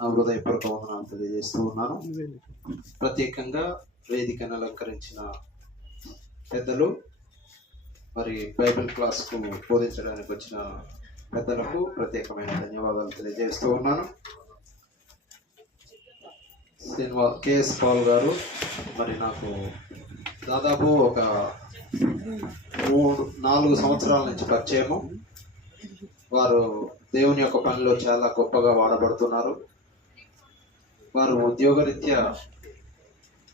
నా హృదయపూర్వక వందనాలు తెలియజేస్తూ ఉన్నాను. ప్రత్యేకంగా వేదికను అలంకరించిన పెద్దలు, మరి బైబిల్ క్లాస్కు బోధించడానికి వచ్చిన పెద్దలకు ప్రత్యేకమైన ధన్యవాదాలు తెలియజేస్తూ ఉన్నాను. కేఎస్ పాల్ గారు మరి నాకు దాదాపు ఒక 3-4 సంవత్సరాల నుంచి పరిచయము. వారు దేవుని యొక్క పనిలో చాలా గొప్పగా వాడబడుతున్నారు. వారు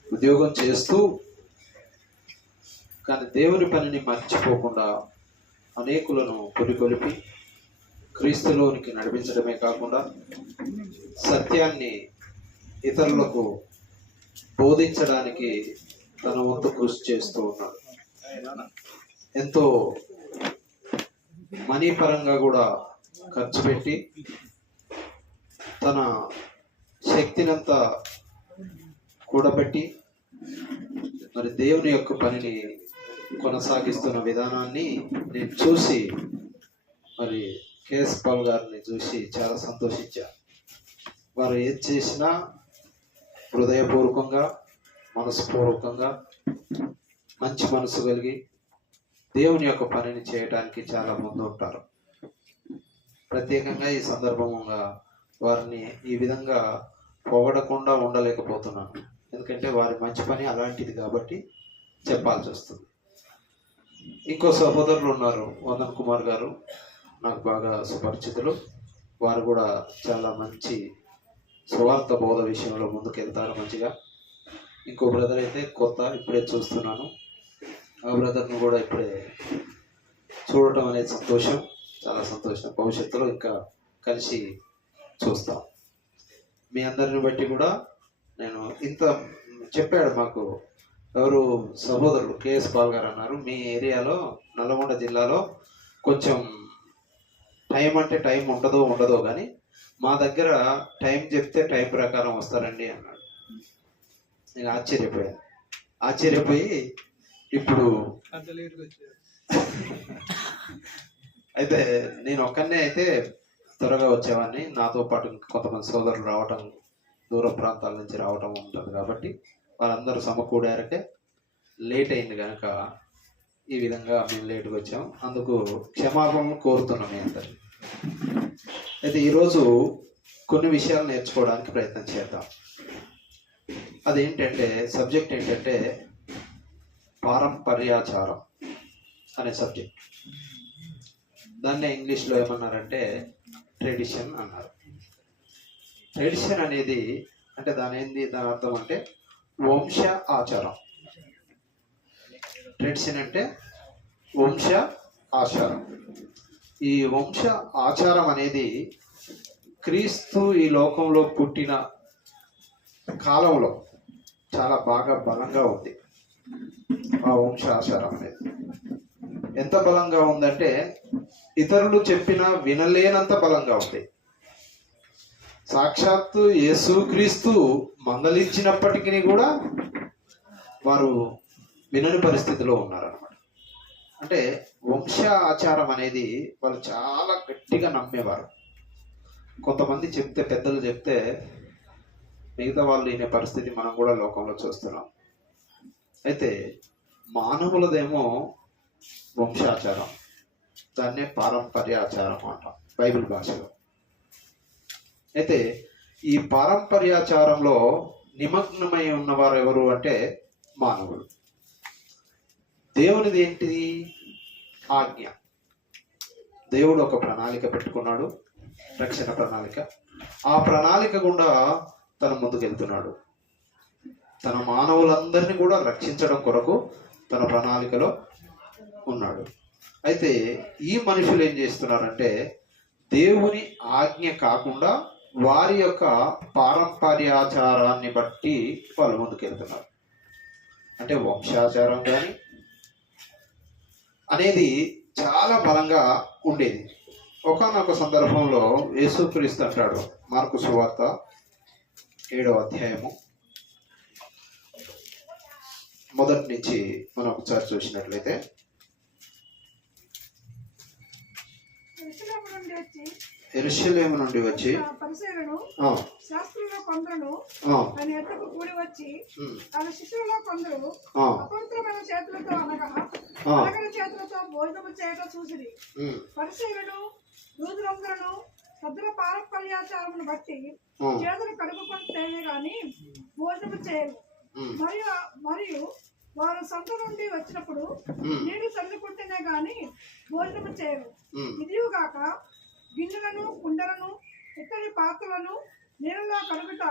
ఉద్యోగం చేస్తూ కానీ దేవుని పనిని మర్చిపోకుండా అనేకులను కొలిపి క్రీస్తులోనికి నడిపించడమే కాకుండా సత్యాన్ని ఇతరులకు బోధించడానికి తన వంతు కృషి చేస్తూ ఉన్నాడు. ఎంతో మనీ పరంగా కూడా ఖర్చు పెట్టి తన శక్తినంతా కూడబెట్టి మరి దేవుని యొక్క పనిని కొనసాగిస్తున్న విధానాన్ని నేను చూసి మరి కేఎస్ పాల్ గారిని చూసి చాలా సంతోషించా. వారు ఏది చేసినా హృదయపూర్వకంగా, మనస్పూర్వకంగా, మంచి మనసు కలిగి దేవుని యొక్క పనిని చేయడానికి చాలా ముందు ఉంటారు. ప్రత్యేకంగా ఈ సందర్భంగా వారిని ఈ విధంగా పొగడకుండా ఉండలేకపోతున్నాను. ఎందుకంటే వారి మంచి పని అలాంటిది కాబట్టి చెప్పాల్సి వస్తుంది. ఇంకో సహోదరులు ఉన్నారు, వందన్ కుమార్ గారు, నాకు బాగా సుపరిచితులు. వారు కూడా చాలా మంచి స్వార్థ బోధ విషయంలో ముందుకెళ్తారు మంచిగా. ఇంకో బ్రదర్ అయితే కొత్త, ఇప్పుడే చూస్తున్నాను. ఆ బ్రదర్ను కూడా ఇప్పుడే చూడటం అనేది సంతోషం, చాలా సంతోషం. భవిష్యత్తులో ఇంకా కలిసి చూస్తాం. మీ అందరిని బట్టి కూడా నేను ఇంత చెప్పాడు మాకు ఎవరు సహోదరులు కేఎస్ పాల్ గారు అన్నారు, మీ ఏరియాలో నల్గొండ జిల్లాలో కొంచెం టైం అంటే టైం ఉండదో కానీ మా దగ్గర టైం చెప్తే టైం ప్రకారం వస్తారండి అన్నాడు. నేను ఆశ్చర్యపోయి ఇప్పుడు అయితే నేను ఒక్కనే అయితే త్వరగా వచ్చేవాడిని. నాతో పాటు కొంతమంది సోదరులు రావటం, దూర ప్రాంతాల నుంచి రావటం ఉంటుంది కాబట్టి వాళ్ళందరూ సమకూడారకే లేట్ అయింది కనుక ఈ విధంగా మేము లేట్గా వచ్చాం. అందుకు క్షమాపణలు కోరుతున్నాం మీ అందరు. అయితే ఈరోజు కొన్ని విషయాలు నేర్చుకోవడానికి ప్రయత్నం చేద్దాం. అదేంటంటే సబ్జెక్ట్ ఏంటంటే పారంపర్యాచారం అనే సబ్జెక్ట్. దాన్నే ఇంగ్లీష్లో ఏమన్నారంటే ట్రెడిషన్ అన్నారు. ట్రెడిషన్ అనేది అంటే దాని అర్థం అంటే వంశ ఆచారం. ట్రెడిషన్ అంటే వంశ ఆచారం. ఈ వంశ ఆచారం అనేది క్రీస్తు ఈ లోకంలో పుట్టిన కాలంలో చాలా బాగా బలంగా ఉంది. ఆ వంశ ఆచారం అనేది ఎంత బలంగా ఉందంటే ఇతరులు చెప్పినా వినలేనంత బలంగా ఉంది. సాక్షాత్తు యేసుక్రీస్తు మందలించినప్పటికీ కూడా వారు వినని పరిస్థితిలో ఉన్నారన్నమాట. అంటే వంశ ఆచారం అనేది వాళ్ళు చాలా గట్టిగా నమ్మేవారు. కొంతమంది చెప్తే, పెద్దలు చెప్తే మిగతా వాళ్ళు వినే పరిస్థితి మనం కూడా లోకంలో చూస్తున్నాం. అయితే మానవులదేమో వంశాచారం, దాన్నే పారంపర్యాచారం అంటాం బైబిల్ భాషలో. అయితే ఈ పారంపర్యాచారంలో నిమగ్నమై ఉన్నవారు ఎవరు అంటే మానవులు. దేవునిది ఏంటిది? ఆజ్ఞ. దేవుడు ఒక ప్రణాళిక పెట్టుకున్నాడు, రక్షణ ప్రణాళిక. ఆ ప్రణాళిక గుండా తన ముందుకెళ్తున్నాడు. తన మానవులందరినీ కూడా రక్షించడం కొరకు తన ప్రణాళికలో ఉన్నాడు. అయితే ఈ మనుషులు ఏం చేస్తున్నారంటే దేవుని ఆజ్ఞ కాకుండా వారి యొక్క పారంపర్యాచారాన్ని బట్టి వాళ్ళు ముందుకెళ్తున్నారు. అంటే వంశాచారం కానీ అనేది చాలా బలంగా ఉండేది. ఒకానొక సందర్భంలో యేసుక్రీస్తు అంటాడు, మార్కు సువార్త 7వ అధ్యాయము మొదటి నుంచి మనం ఒకసారి చూసినట్లయితే, యెరూషలేము నుండి వచ్చి పరిసయ్యులను ఆ, శాస్త్రుల్లో కొందరును ఆ, ఆయన ఎద్దకు కూడి వచ్చి ఉమ్, ఆయన శిష్యులలో కొందరు ఆ, అపవిత్రమైన చేతులతో అనగా ఆ, అలగని చేతులతో భోజనము చేయటం చూసిరి. ఉమ్, పరిసయ్యులను యూదులందరూ సద్దుల పారంపర్యాచారమును బట్టి ఆ, చేతులు కడుగుకుంటేనే గాని భోజనము చేయరు. ఉమ్, మరియు మరియు వారు సంత నుండి వచ్చినప్పుడు ఉమ్, నీళ్లు చల్లుకుంటేనే గాని భోజనము చేయరు. ఉమ్, ఇదియుగాక గిన్నెలను కుండలను ఇత్తడి పాత్రలను నీళ్ళలో కడుగుట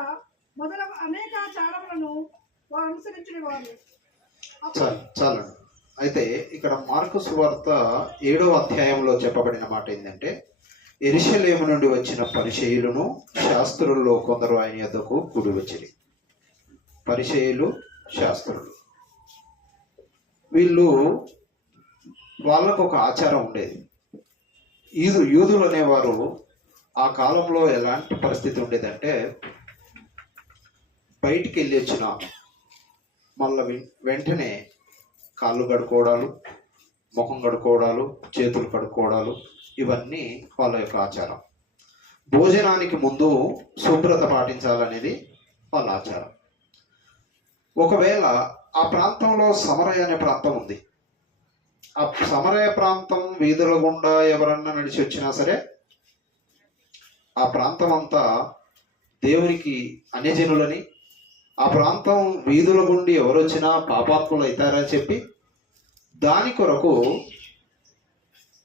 మొదలగు అనేక ఆచారములను వారు అనుసరించిన వారు. చాలండి. అయితే ఇక్కడ మార్కు సువార్త 7వ అధ్యాయంలో చెప్పబడిన మాట ఏంటంటే, యెరూషలేము నుండి వచ్చిన పరిసయ్యులను శాస్త్రుల్లో కొందరు ఆయన యొద్దకు కూడి వచ్చిరి. పరిసయ్యులు, శాస్త్రులు, వీళ్ళు వాళ్ళకు ఒక ఆచారం ఉండేది. యూదులు అనేవారు ఆ కాలంలో ఎలాంటి పరిస్థితి ఉండేదంటే, బయటికి వెళ్ళి వచ్చిన మళ్ళీ వెంటనే కాళ్ళు కడుక్కోవడాలు, ముఖం కడుక్కోవడాలు, చేతులు కడుక్కోవడాలు, ఇవన్నీ వాళ్ళ యొక్క ఆచారం. భోజనానికి ముందు శుభ్రత పాటించాలనేది వాళ్ళ ఆచారం. ఒకవేళ ఆ ప్రాంతంలో సమరయ అనే ప్రాంతం ఉంది. ఆ సమరయ ప్రాంతం వీధుల గుండా ఎవరన్నా నడిచి వచ్చినా సరే, ఆ ప్రాంతం అంతా దేవునికి అన్యజనులని, ఆ ప్రాంతం వీధుల గుండి ఎవరు వచ్చినా పాపాత్ములు అవుతారని చెప్పి దాని కొరకు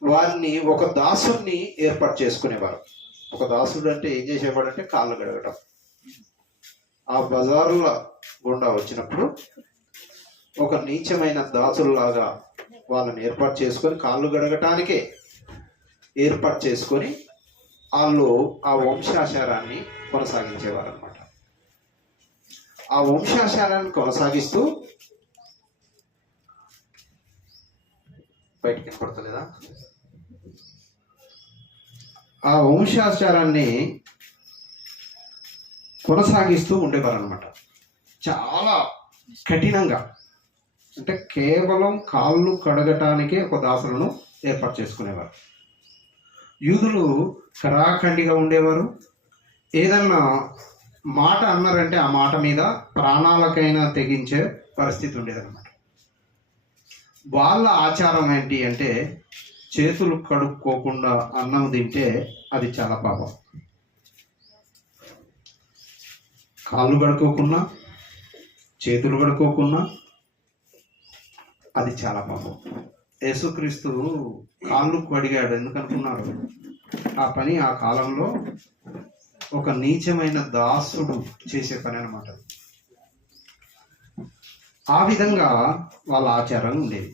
వారిని ఒక దాసుని ఏర్పాటు చేసుకునేవారు. ఒక దాసుడు అంటే ఏం చేసేవాడంటే కాళ్ళు కడగటం. ఆ బజారుల గుండా వచ్చినప్పుడు ఒక నీచమైన దాసుల్లాగా వాళ్ళని ఏర్పాటు చేసుకొని కాళ్ళు గడగటానికే ఏర్పాటు చేసుకొని వాళ్ళు ఆ వంశాచారాన్ని కొనసాగించేవారు అనమాట. ఆ వంశాచారాన్ని కొనసాగిస్తూ బయటికి పడతలేదా, ఆ వంశాచారాన్ని కొనసాగిస్తూ ఉండేవారు అనమాట. చాలా కఠినంగా, అంటే కేవలం కాళ్ళు కడగటానికే ఒక దాసులను ఏర్పాటు చేసుకునేవారు. యూదులు కరాఖండిగా ఉండేవారు. ఏదన్నా మాట అన్నారంటే ఆ మాట మీద ప్రాణాలకైనా తెగించే పరిస్థితి ఉండేదన్నమాట. వాళ్ళ ఆచారం ఏంటి అంటే, చేతులు కడుక్కోకుండా అన్నం తింటే అది చాలా పాపం. కాళ్ళు కడుక్కోకున్నా, చేతులు కడుక్కోకున్నా అది చాలా పాపం. యేసుక్రీస్తు కాళ్ళు కడిగాడు ఎందుకనుకున్నారు? ఆ పని ఆ కాలంలో ఒక నీచమైన దాసుడు చేసే పని అనమాట. ఆ విధంగా వాళ్ళ ఆచారం ఉండేది.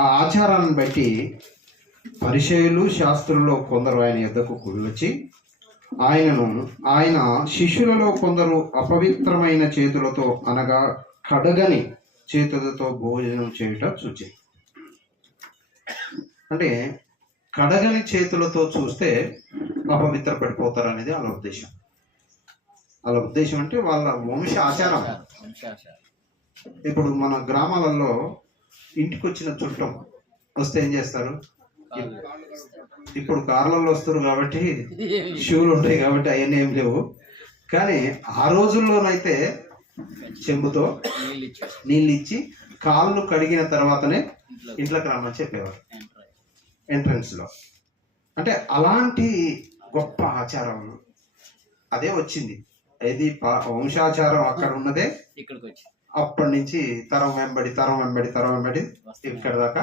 ఆ ఆచారాన్ని బట్టి పరిసయ్యులు, శాస్త్రుల్లో కొందరు ఆయన యొద్దకు కూడి వచ్చి ఆయన శిష్యులలో కొందరు అపవిత్రమైన చేతులతో అనగా కడగని చేతులతో భోజనం చేయుట చూచి. అంటే కడగని చేతులతో చూస్తే అపవిత్ర పడిపోతారు అనేది వాళ్ళ ఉద్దేశం. వాళ్ళ ఉద్దేశం అంటే వాళ్ళ వంశ ఆచారం. ఇప్పుడు మన గ్రామాలలో ఇంటికి వచ్చిన చుట్టం వస్తే ఏం చేస్తారు? ఇప్పుడు కార్లలో వస్తారు కాబట్టి షూలు ఉంటాయి కాబట్టి అవన్నీ ఏం లేవు. కానీ ఆ రోజుల్లోనైతే చెంబుతో నీళ్ళు ఇచ్చి కాళ్ళు కడిగిన తర్వాతనే ఇంట్లోకి రమ్మని చెప్పేవారు ఎంట్రన్స్లో. అంటే అలాంటి గొప్ప ఆచారం అదే వచ్చింది. ఇది వంశాచారం అక్కడ ఉన్నదే ఇక్కడికి వచ్చి అప్పటి నుంచి తరం వెంబడి ఇక్కడ దాకా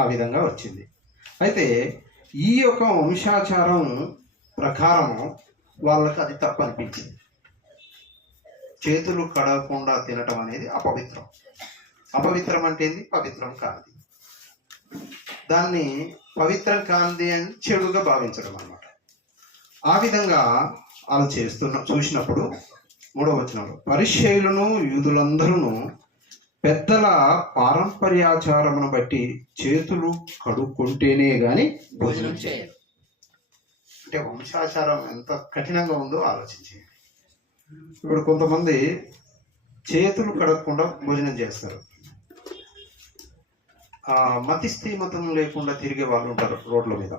ఆ విధంగా వచ్చింది. అయితే ఈ యొక్క వంశాచారం ప్రకారం వాళ్ళకి అది తప్పు అనిపించింది. చేతులు కడగకుండా తినటం అనేది అపవిత్రం. అపవిత్రం అంటే ఏంది? పవిత్రం కాంతి. దాన్ని పవిత్రం కాంతి అని చెడుగా భావించడం అన్నమాట. ఆ విధంగా వాళ్ళు చూసినప్పుడు 3వ వచనంలో పరిసయ్యులను యూదులందరూ పెద్దల పారంపర్యాచారమును బట్టి చేతులు కడుక్కుంటేనే గాని భోజనం చేయరు. అంటే వంశాచారం ఎంత కఠినంగా ఉందో ఆలోచించేయండి. ఇప్పుడు కొంతమంది చేతులు కడగకుండా భోజనం చేస్తారు. మతి స్థీమతం లేకుండా తిరిగే వాళ్ళు ఉంటారు రోడ్ల మీద.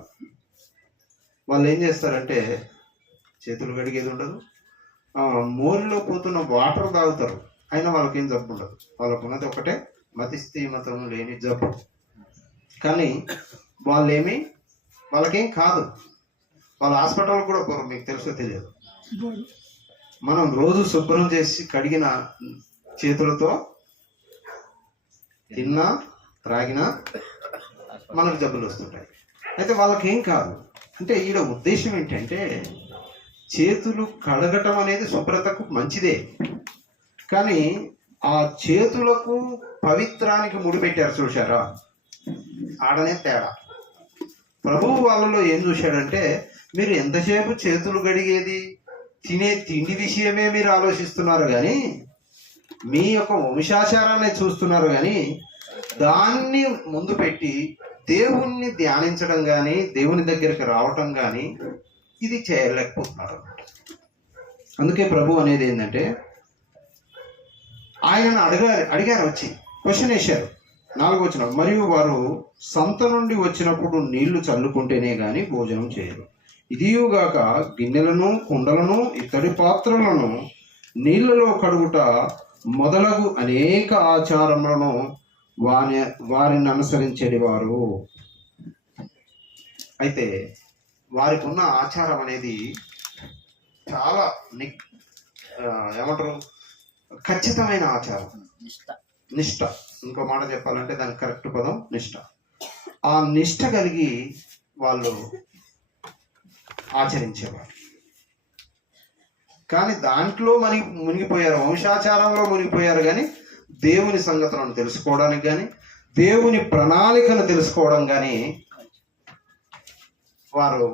వాళ్ళు ఏం చేస్తారంటే చేతులు కడిగేది ఉండదు. మోరిలో పోతున్న వాటర్ తాగుతారు, అయినా వాళ్ళకేం జబ్బు ఉండదు. వాళ్ళకు ఉన్నది ఒకటే మతిస్థీమతం లేని జబ్బు. కానీ వాళ్ళకేం కాదు. వాళ్ళ హాస్పిటల్ కూడా పోరు, మీకు తెలుసో తెలియదు. మనం రోజు శుభ్రం చేసి కడిగిన చేతులతో తిన్నా త్రాగినా మనకు జబ్బులు వస్తుంటాయి. అయితే వాళ్ళకేం కాదు. అంటే ఈడ ఉద్దేశం ఏంటంటే చేతులు కడగటం అనేది శుభ్రతకు మంచిదే, కానీ ఆ చేతులకు పవిత్రానికి ముడిపెట్టారు చూశారా, ఆడనే తేడా. ప్రభువు వాళ్ళలో ఏం చూశాడంటే, మీరు ఎంతసేపు చేతులు కడిగేది తినే తిండి విషయమే మీరు ఆలోచిస్తున్నారు కానీ మీ యొక్క వంశాచారాన్ని చూస్తున్నారు, కానీ దాన్ని ముందు పెట్టి దేవుణ్ణి ధ్యానించడం కానీ దేవుని దగ్గరికి రావటం కానీ ఇది చేయలేకపోతున్నారు. అందుకే ప్రభు అనేది ఏంటంటే, ఆయనను అడిగారు వచ్చి క్వశ్చన్ వేశారు. 4వ వచనం, మరియు వారు సంత నుండి వచ్చినప్పుడు నీళ్లు చల్లుకుంటేనే గాని భోజనం చేయరు. ఇదియుగాక గిన్నెలను కుండలను ఇతడి పాత్రలను నీళ్లలో కడుగుట మొదలగు అనేక ఆచారములను వారిని అనుసరించేది వారు. అయితే వారికి ఉన్న ఆచారం అనేది చాలా ఏమంటారు, ఖచ్చితమైన ఆచారం, నిష్ట. ఇంకో మాట చెప్పాలంటే దానికి కరెక్ట్ పదం నిష్ట. ఆ నిష్ట కలిగి వాళ్ళు ఆచరించేవారు. కానీ దాంట్లో మునిగిపోయారు, వంశాచారంలో మునిగిపోయారు, కానీ దేవుని సంగతులను తెలుసుకోవడానికి కానీ దేవుని ప్రణాళికను తెలుసుకోవడం కానీ వారు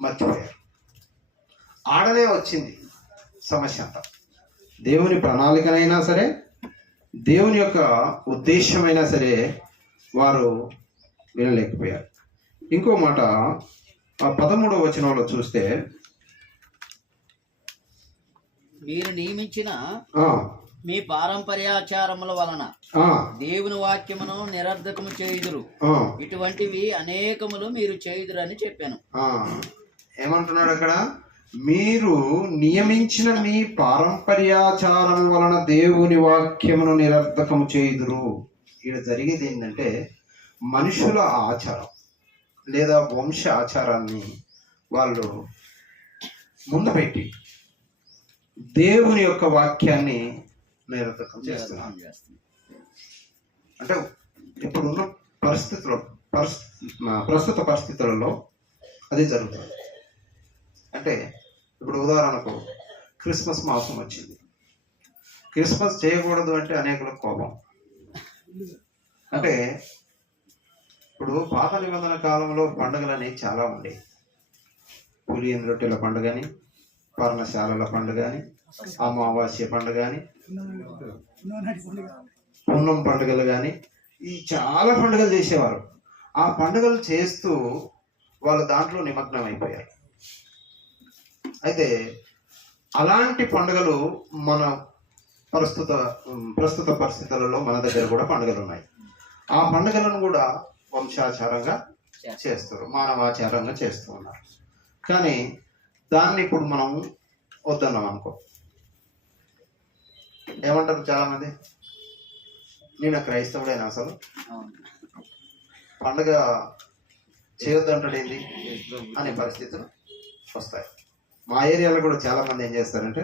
మర్చిపోయారు. ఆడనే వచ్చింది సమస్య అంతా. దేవుని ప్రణాళికనైనా సరే దేవుని యొక్క ఉద్దేశమైనా సరే వారు వినలేకపోయారు. ఇంకో మాట 13వ వచనంలో చూస్తే, మీరు నియమించిన మీ పారంపర్యాచారముల వలన దేవుని వాక్యమును నిరర్ధకము చేయుదురు, ఇటువంటివి అనేకములు మీరు చేయుదురు అని చెప్పాను. ఏమంటున్నాడు అక్కడ? మీరు నియమించిన మీ పారంపర్యాచారం వలన దేవుని వాక్యమును నిరర్ధకము చేయుదురు. ఇక్కడ జరిగేది ఏంటంటే, మనుషుల ఆచారం లేదా వంశ ఆచారాన్ని వాళ్ళు ముందు పెట్టి దేవుని యొక్క వాక్యాన్ని నిరర్ధకం చేస్తున్నారు. అంటే ఇప్పుడున్న ప్రస్తుత పరిస్థితులలో అది జరుగుతుంది. అంటే ఇప్పుడు ఉదాహరణకు క్రిస్మస్ మాసం వచ్చింది. క్రిస్మస్ చేయకూడదు అంటే అనేకులకు కోపం. అంటే ఇప్పుడు పాత నిబంధన కాలంలో పండుగలు అనేవి చాలా ఉండేవి. పులియని రొట్టెల పండుగ అని, పర్ణశాలల పండుగ అని, అమావాస్య పండుగ అని, పున్నం పండుగలు కానీ, ఈ చాలా పండుగలు చేసేవారు. ఆ పండుగలు చేస్తూ వాళ్ళు దాంట్లో నిమగ్నం అయిపోయారు. అయితే అలాంటి పండుగలు మన ప్రస్తుత పరిస్థితులలో మన దగ్గర కూడా పండుగలు ఉన్నాయి. ఆ పండుగలను కూడా వంశాచారంగా చేస్తారు, మానవాచారంగా చేస్తూ ఉన్నారు. కానీ దాన్ని ఇప్పుడు మనం వద్దన్నాం అనుకో, ఏమంటారు చాలామంది, నేను క్రైస్తవుడైనా అసలు పండుగ చేయొద్దంటాడేంది అనే పరిస్థితులు వస్తాయి. మా ఏరియాలో కూడా చాలా మంది ఏం చేస్తారంటే,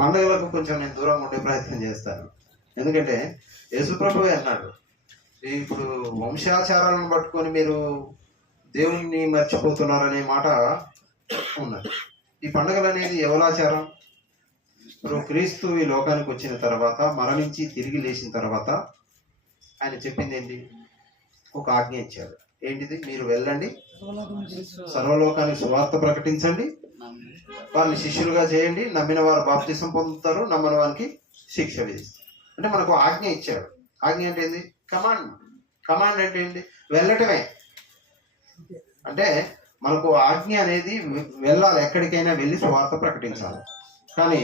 పండుగలకు కొంచెం నేను దూరంగా ఉండే ప్రయత్నం చేస్తాను. ఎందుకంటే యేసుప్రభువే అన్నాడు, ఇప్పుడు వంశాచారాలను పట్టుకొని మీరు దేవుణ్ణి మర్చిపోతున్నారనే మాట ఉన్నది. ఈ పండుగలు అనేది ఎవలాచారం? ఇప్పుడు క్రీస్తు ఈ లోకానికి వచ్చిన తర్వాత, మరణించి తిరిగి లేచిన తర్వాత ఆయన చెప్పింది ఏంటి? ఒక ఆజ్ఞ ఇచ్చాడు. ఏంటిది? మీరు వెళ్ళండి, సర్వలోకానికి సువార్త ప్రకటించండి, వారిని శిష్యులుగా చేయండి, నమ్మిన వారు బాప్తిసం పొందుతారు, నమ్మని వారికి శిక్ష విధిస్తారు. అంటే మనకు ఆజ్ఞ ఇచ్చాడు. ఆజ్ఞ అంటే ఏంది? కమాండ్ అంటే ఏంటి? వెళ్ళటమే. అంటే మనకు ఆజ్ఞ అనేది వెళ్ళాలి, ఎక్కడికైనా వెళ్ళి సువార్త ప్రకటించాలి. కానీ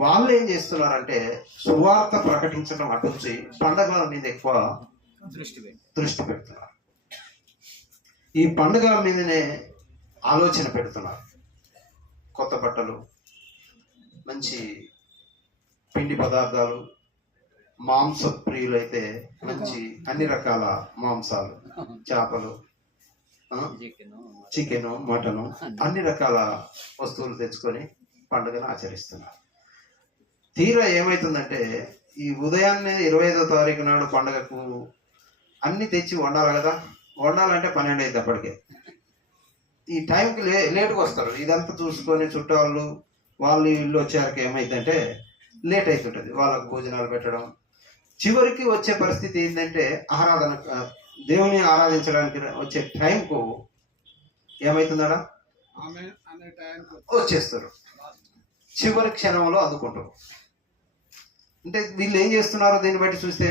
వాళ్ళు ఏం చేస్తున్నారంటే, సువార్త ప్రకటించడం అటుంచి పండుగల మీద ఎక్కువ దృష్టి పెడుతున్నారు. ఈ పండుగల మీదనే ఆలోచన పెడుతున్నారు. కొత్త బట్టలు, మంచి పిండి పదార్థాలు, మాంస ప్రియులైతే మంచి అన్ని రకాల మాంసాలు, చేపలు, చికెను, మటను, అన్ని రకాల వస్తువులు తెచ్చుకొని పండుగను ఆచరిస్తున్నారు. తీరా ఏమవుతుందంటే ఈ ఉదయాన్నే 25వ తారీఖు నాడు పండుగకు అన్ని తెచ్చి వండాలి కదా, వండాలంటే 12 అయింది అప్పటికే. ఈ టైంకి లేటుగా వస్తారు. ఇదంతా చూసుకొని చుట్టాలు వాళ్ళు ఇల్లు వచ్చేసరికి ఏమైందంటే లేట్ అవుతుంటుంది వాళ్ళకు భోజనాలు పెట్టడం. చివరికి వచ్చే పరిస్థితి ఏంటంటే ఆరాధన, దేవుని ఆరాధించడానికి వచ్చే టైంకు ఏమవుతుందా వచ్చేస్తారు. చివరి క్షణంలో అందుకుంటారు. అంటే వీళ్ళు ఏం చేస్తున్నారో దీన్ని బట్టి చూస్తే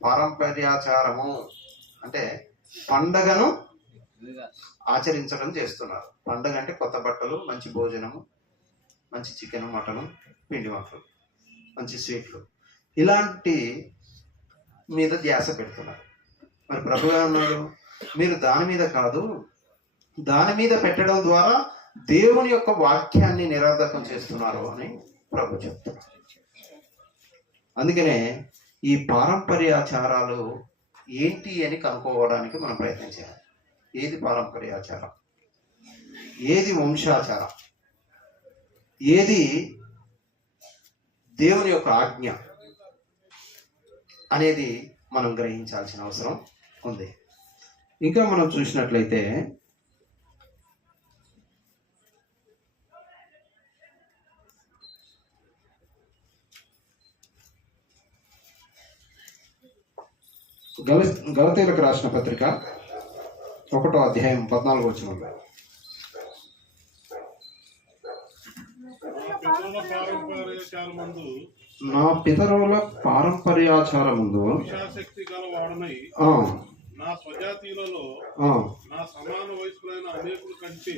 పారంపర్యాచారము అంటే పండగను ఆచరించడం చేస్తున్నారు. పండగ అంటే కొత్త బట్టలు, మంచి భోజనము, మంచి చికెన్, మటను, పిండి వంటలు, మంచి స్వీట్లు, ఇలాంటి మీద ధ్యాస పెడుతున్నారు. మరి ప్రభు అన్నాడు, మీరు దాని మీద కాదు, దాని మీద పెట్టడం ద్వారా దేవుని యొక్క వాక్యాన్ని నిరర్ధకం చేస్తున్నారు అని ప్రభు చెప్తున్నారు. అందుకనే ఈ పారంపర్యాచారాలు ఏంటి అని కనుక్కోవడానికి మనం ప్రయత్నం చేయాలి. ఏది పారంపర్యాచారం, ఏది వంశాచారం, ఏది దేవుని యొక్క ఆజ్ఞ అనేది మనం గ్రహించాల్సిన అవసరం ఉంది. ఇంకా మనం చూసినట్లయితే గలతీయులకు రాసిన పత్రిక 1వ అధ్యాయం 14వ వచనంలో, నా పితరుల పారంపర్యాచారముందు నా స్వజాతీయులలో నా సమాన వయస్కులైన అనేకుల కంటే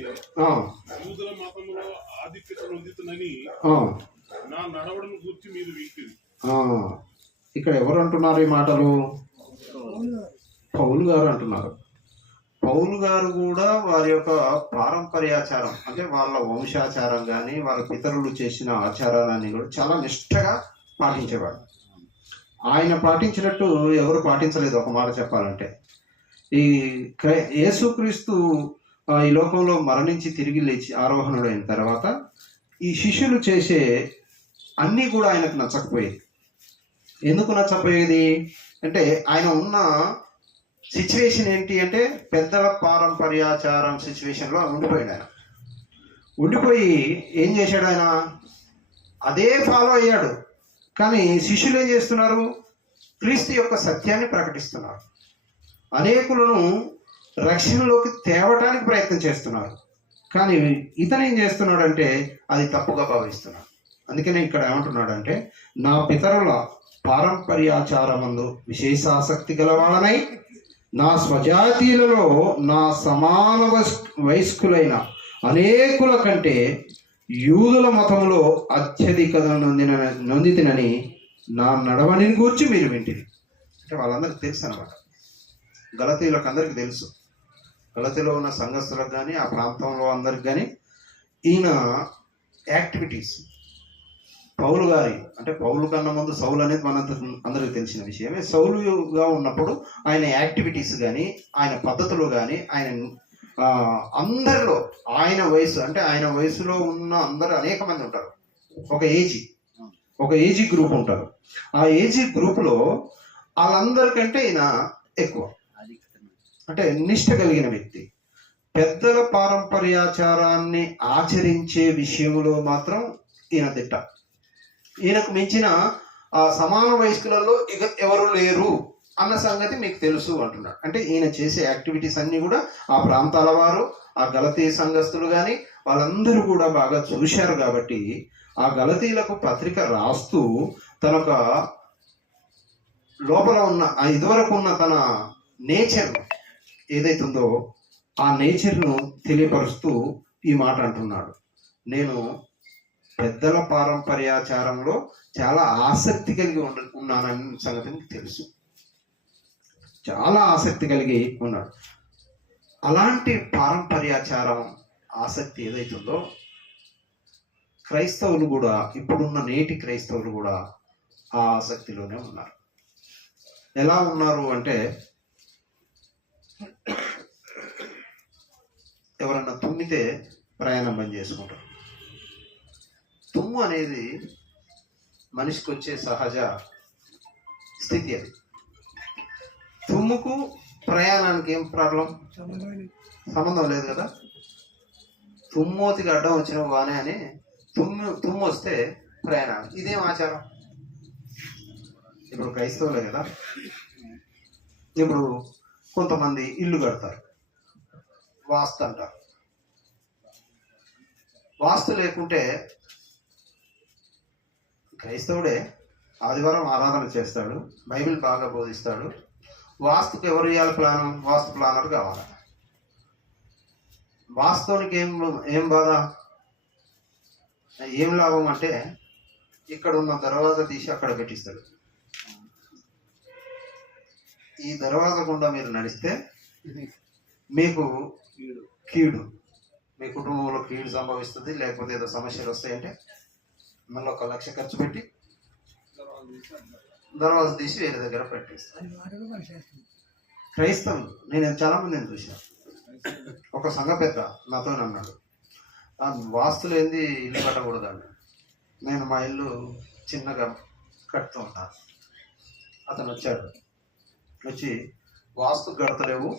యూదుల మతంలో ఆధిక్యత నొందుతున్నని నా నడవడను గురించి మీరు వీక్కింది. ఇక్కడ ఎవరు అంటున్నారు ఈ మాటలు? పౌలు గారు అంటున్నారు. పౌలు గారు కూడా వారి యొక్క పారంపర్యాచారం అంటే వాళ్ళ వంశాచారం కానీ వాళ్ళ పితరులు చేసిన ఆచారాలన్నీ కూడా చాలా నిష్ఠగా పాటించేవాడు. ఆయన పాటించినట్టు ఎవరు పాటించలేదు. ఒక మాట చెప్పాలంటే ఈ యేసుక్రీస్తు ఈ లోకంలో మరణించి తిరిగి లేచి ఆరోహణుడైన తర్వాత ఈ శిష్యులు చేసే అన్నీ కూడా ఆయనకు నచ్చకపోయేది. ఎందుకు నచ్చపోయేది అంటే ఆయన ఉన్న సిచ్యువేషన్ ఏంటి అంటే పెద్దల పారంపర్యాచారం సిచ్యువేషన్లో ఉండిపోయాడు. ఆయన ఉండిపోయి ఏం చేశాడు? ఆయన అదే ఫాలో అయ్యాడు. కానీ శిష్యులు ఏం చేస్తున్నారు? క్రీస్తు యొక్క సత్యాన్ని ప్రకటిస్తున్నారు, అనేకులను రక్షణలోకి తేవటానికి ప్రయత్నం చేస్తున్నారు. కానీ ఇతను ఏం చేస్తున్నాడంటే అది తప్పుగా భావిస్తున్నాడు. అందుకనే ఇక్కడ ఏమంటున్నాడంటే, నా పితరుల పారంపర్యాచారమందు విశేషాసక్తి గలవాడనై నా స్వజాతీయులలో నా సమాన వయస్కులైన అనేకుల కంటే యూదుల మతంలో అత్యధిక నొందితినని నా నడవడిని గూర్చి మీరు వింటిరి. అంటే వాళ్ళందరికీ తెలుసు అన్నమాట. గలతీయులకు అందరికీ తెలుసు. గలతీలో ఉన్న సంఘస్థులకు కానీ ఆ ప్రాంతంలో అందరికి కానీ ఈయన యాక్టివిటీస్, పౌలు గారి అంటే పౌలు కన్నా ముందు సౌలు అనేది అందరికీ తెలిసిన విషయమే. సౌలుగా ఉన్నప్పుడు ఆయన యాక్టివిటీస్ కానీ ఆయన పద్ధతులు కానీ ఆయన అందరిలో ఆయన వయసు అంటే ఆయన వయసులో ఉన్న అందరూ అనేక మంది ఉంటారు. ఒక ఏజీ గ్రూప్ ఉంటారు. ఆ ఏజీ గ్రూప్లో వాళ్ళందరికంటే ఈయన ఎక్కువ అంటే నిష్ఠ కలిగిన వ్యక్తి. పెద్దల పారంపర్యాచారాన్ని ఆచరించే విషయంలో మాత్రం ఈయన దిట్ట. ఈయనకు మించిన ఆ సమాన వయస్కులలో ఇక ఎవరు లేరు అన్న సంగతి మీకు తెలుసు అంటున్నాడు. అంటే ఈయన చేసే యాక్టివిటీస్ అన్నీ కూడా ఆ ప్రాంతాల వారు, ఆ గలతీ సంఘస్థులు కానీ వాళ్ళందరూ కూడా బాగా చూశారు. కాబట్టి ఆ గలతీలకు పత్రిక రాస్తూ తనొక లోపల ఉన్న ఇదివరకు ఉన్న తన నేచర్ ఏదైతుందో ఆ నేచర్ను తెలియపరుస్తూ ఈ మాట అంటున్నాడు. నేను పెద్దల పారంపర్యాచారంలో చాలా ఆసక్తి కలిగి ఉన్నానని సంగతి మీకు తెలుసు. చాలా ఆసక్తి కలిగి ఉన్నాడు. అలాంటి పారంపర్యాచారం ఆసక్తి ఏదైతుందో క్రైస్తవులు కూడా, ఇప్పుడున్న నేటి క్రైస్తవులు కూడా ఆ ఆసక్తిలోనే ఉన్నారు. ఎలా ఉన్నారు అంటే, ఎవరన్నా తుమ్మితే ప్రయాణం బంద్ చేసుకుంటారు. తుమ్ము అనేది మనిషికి వచ్చే సహజ స్థితి. అది తుమ్ముకు ప్రయాణానికి ఏం ప్రాబ్లం, సంబంధం లేదు కదా. తుమ్మోతికి అడ్డం వచ్చిన బానే అని తుమ్ము వస్తే ప్రయాణం, ఇదేం ఆచారం? ఇప్పుడు క్రైస్తవులే కదా. ఇప్పుడు కొంతమంది ఇల్లు కడతారు, వాస్తు అంటారు. వాస్తు లేకుంటే క్రైస్తవుడే ఆదివారం ఆరాధన చేస్తాడు, బైబిల్ బాగా బోధిస్తాడు. వాస్తుకు ఎవరు ఇవ్వాలి ప్లాను? వాస్తు ప్లానర్ కావాలి. వాస్తవానికి ఏం బాధ, ఏం లాభం అంటే, ఇక్కడ ఉన్న దర్వాజా తీసి అక్కడ పెట్టిస్తాడు. ఈ దర్వాజా గుండా మీరు నడిస్తే మీకు కీడు, మీ కుటుంబంలో కీడు సంభవిస్తుంది, లేకపోతే ఏదో సమస్యలు వస్తాయంటే మళ్ళీ 1 లక్ష ఖర్చు పెట్టి దర్వాజా తీసి వేరే దగ్గర పెట్టేస్తాను. క్రైస్తవులు నేను చాలా మందిని చూశాను. ఒక సంఘ పెద్ద నాతో అన్నాడు, వాస్తులు ఏంది ఇల్లు కట్టకూడదండి. నేను మా ఇల్లు చిన్నగా కడుతూ ఉన్నాను. అతను వచ్చాడు, వచ్చి వాస్తు కడతలేవు,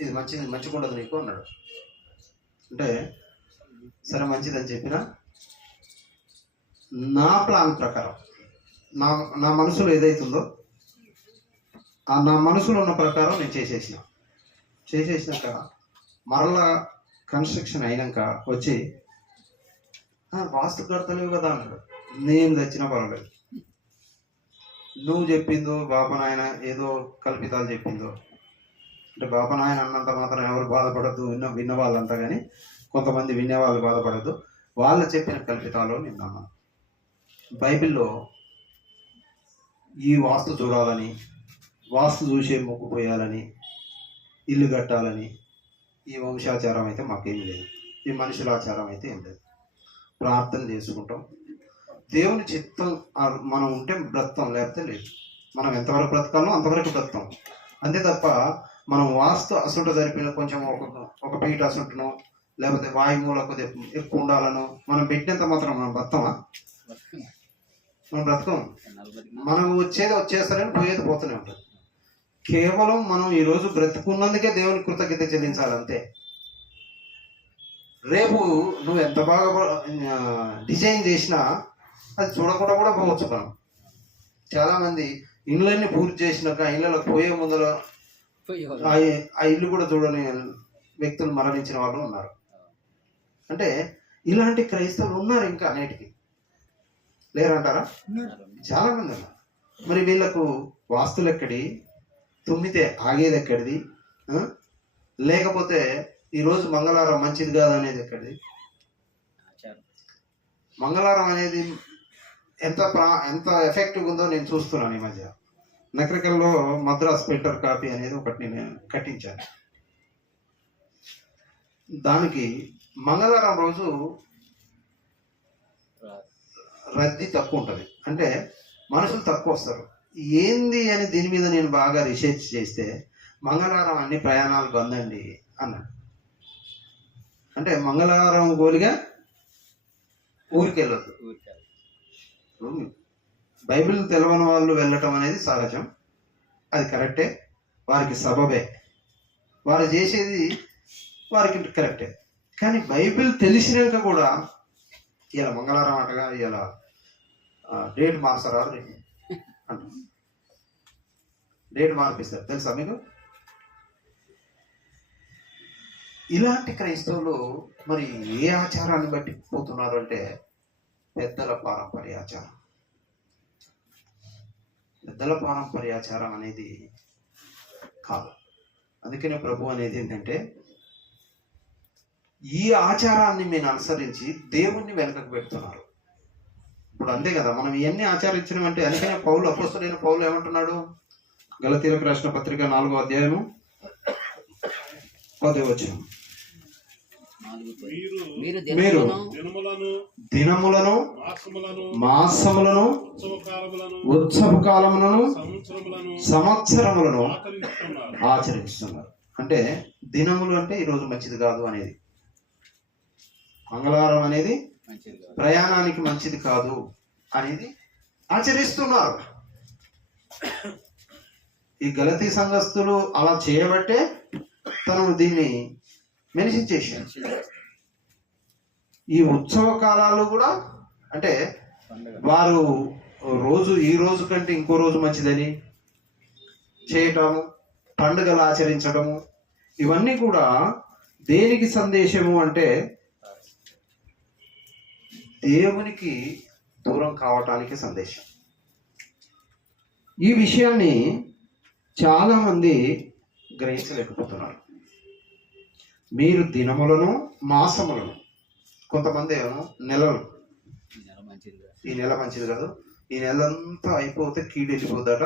ఇది మంచిగా ఉండదు నీకు అన్నాడు. అంటే సరే మంచిదని చెప్పిన, నా ప్లాన్ ప్రకారం నా మనసులో ఏదైతుందో నా మనసులో ఉన్న ప్రకారం నేను చేసేసినాక మరలా కన్స్ట్రక్షన్ అయినాక వచ్చి వాస్తు కడతలేవు కదా అన్నాడు. నేను తెచ్చినా పర్వాలేదు, నువ్వు చెప్పిందో బాపనాయన ఏదో కల్పితాలు చెప్పిందో, అంటే బాపనాయన అన్నంత మాత్రం ఎవరు బాధపడద్దు, విన్న వాళ్ళంతా, కానీ కొంతమంది వినేవాళ్ళు బాధపడద్దు. వాళ్ళు చెప్పిన కల్పితాలు నేను నమ్మను. బైబిల్లో ఈ వాస్తు చూడాలని, వాస్తు చూసే మొక్కుపోయాలని, ఇల్లు కట్టాలని ఈ వంశాచారం అయితే మాకేం లేదు, ఈ మనుషుల ఆచారం అయితే ఏం లేదు. ప్రార్థన చేసుకుంటాం, దేవుని చిత్తం మనం ఉంటే బ్రతాం, లేకపోతే లేదు. మనం ఎంతవరకు బ్రతకాలో అంతవరకు బ్రతాం, అంతే తప్ప మనం వాస్తు అసుంట జరిపిన కొంచెం ఒక పీట అసుంటును, లేకపోతే వాయుమూలకు ఎక్కువ ఉండాలను మనం పెట్టినంత మాత్రం మనం బ్రతమా? మనం బ్రతకం. మనం వచ్చేస్తారని పోయేది పోతూనే ఉంటుంది. కేవలం మనం ఈరోజు బ్రతుకున్నందుకే దేవుని కృతజ్ఞత చెల్లించాలి, అంతే. రేపు నువ్వు ఎంత బాగా డిజైన్ చేసినా అది చూడకుండా కూడా పోవచ్చు. మనం చాలామంది ఇళ్ళని పూర్తి చేసినాక ఇళ్ళకి పోయే ముందర ఆ ఇల్లు కూడా చూడని వ్యక్తులు మరణించిన వాళ్ళు ఉన్నారు. అంటే ఇలాంటి క్రైస్తవులు ఉన్నారు, ఇంకా నేటికి లేరంటారా? చాలా మంది ఉన్నారు. మరి వీళ్ళకు వాస్తులు ఎక్కడి, తుమ్మితే ఆగేది ఎక్కడిది, లేకపోతే ఈరోజు మంగళవారం మంచిది కాదు అనేది ఎక్కడిది? మంగళవారం అనేది ఎంత ఎఫెక్టివ్ ఉందో నేను చూస్తున్నాను. ఈ మధ్య నకరికల్లో మద్రాస్ ఫిల్టర్ కాపీ అనేది ఒకటి నేను కట్టించాను. దానికి మంగళవారం రోజు రద్దీ తక్కువ ఉంటుంది, అంటే మనుషులు తక్కువ వస్తారు. ఏంది అని దీని మీద నేను బాగా రీసెర్చ్ చేస్తే మంగళవారం అన్ని ప్రయాణాలు బంద్ అండి అన్నాడు. అంటే మంగళవారం గోలిగా ఊరికి వెళ్ళొద్దు. బైబిల్ తెలవని వాళ్ళు వెళ్ళటం అనేది సహజం, అది కరెక్టే, వారికి సబబే, వారు చేసేది వారికి కరెక్టే. కానీ బైబిల్ తెలిసినాక కూడా ఇలా మంగళవారం అంటగా ఇలా డేట్ మార్చరా అంట, డేట్ మార్పిస్తారు, తెలుసా మీకు? ఇలాంటి క్రైస్తవులు మరి ఏ ఆచారాన్ని బట్టి పోతున్నారు అంటే పెద్దల పారంపర్యాచారం. పెద్దల పారంపర్యాచారం అనేది కాదు. అందుకనే ప్రభు అనేది ఏంటంటే ఈ ఆచారాన్ని మీరు అనుసరించి దేవుణ్ణి వెనకకు పెడుతున్నారు. ఇప్పుడు అంతే కదా, మనం ఇవన్నీ ఆచరించినామంటే. అందుకనే అపోస్తలుడైన పౌలు ఏమంటున్నాడు? గలతీయులకు రాసిన పత్రిక 4వ అధ్యాయము 10వ వచనం. మీరు మీరు దినములను మాసములను ఉత్సవ కాలములను సంవత్సరములను ఆచరిస్తున్నారు. అంటే దినములు అంటే ఈరోజు మంచిది కాదు అనేది, మంగళవారం అనేది ప్రయాణానికి మంచిది కాదు అనేది ఆచరిస్తున్నారు. ఈ గలతీ సంఘస్థులు అలా చేయబట్టే తను దీన్ని మెన్షన్ చేశాడు. ఈ ఉత్సవ కాలాలు కూడా అంటే వారు రోజు ఈ రోజు కంటే ఇంకో రోజు మంచిదని చేయటము, పండుగలు ఆచరించడము, ఇవన్నీ కూడా దేనికి సందేశము అంటే దేవునికి దూరం కావటానికి సందేశం. ఈ విషయాన్ని చాలా మంది గ్రహించలేకపోతున్నారు. మీరు దినములను మాసములను, కొంతమంది ఏమో నెలలు, ఈ నెల మంచిది కాదు, ఈ నెల అంతా అయిపోతే కీడు వెళ్ళిపోద్దట,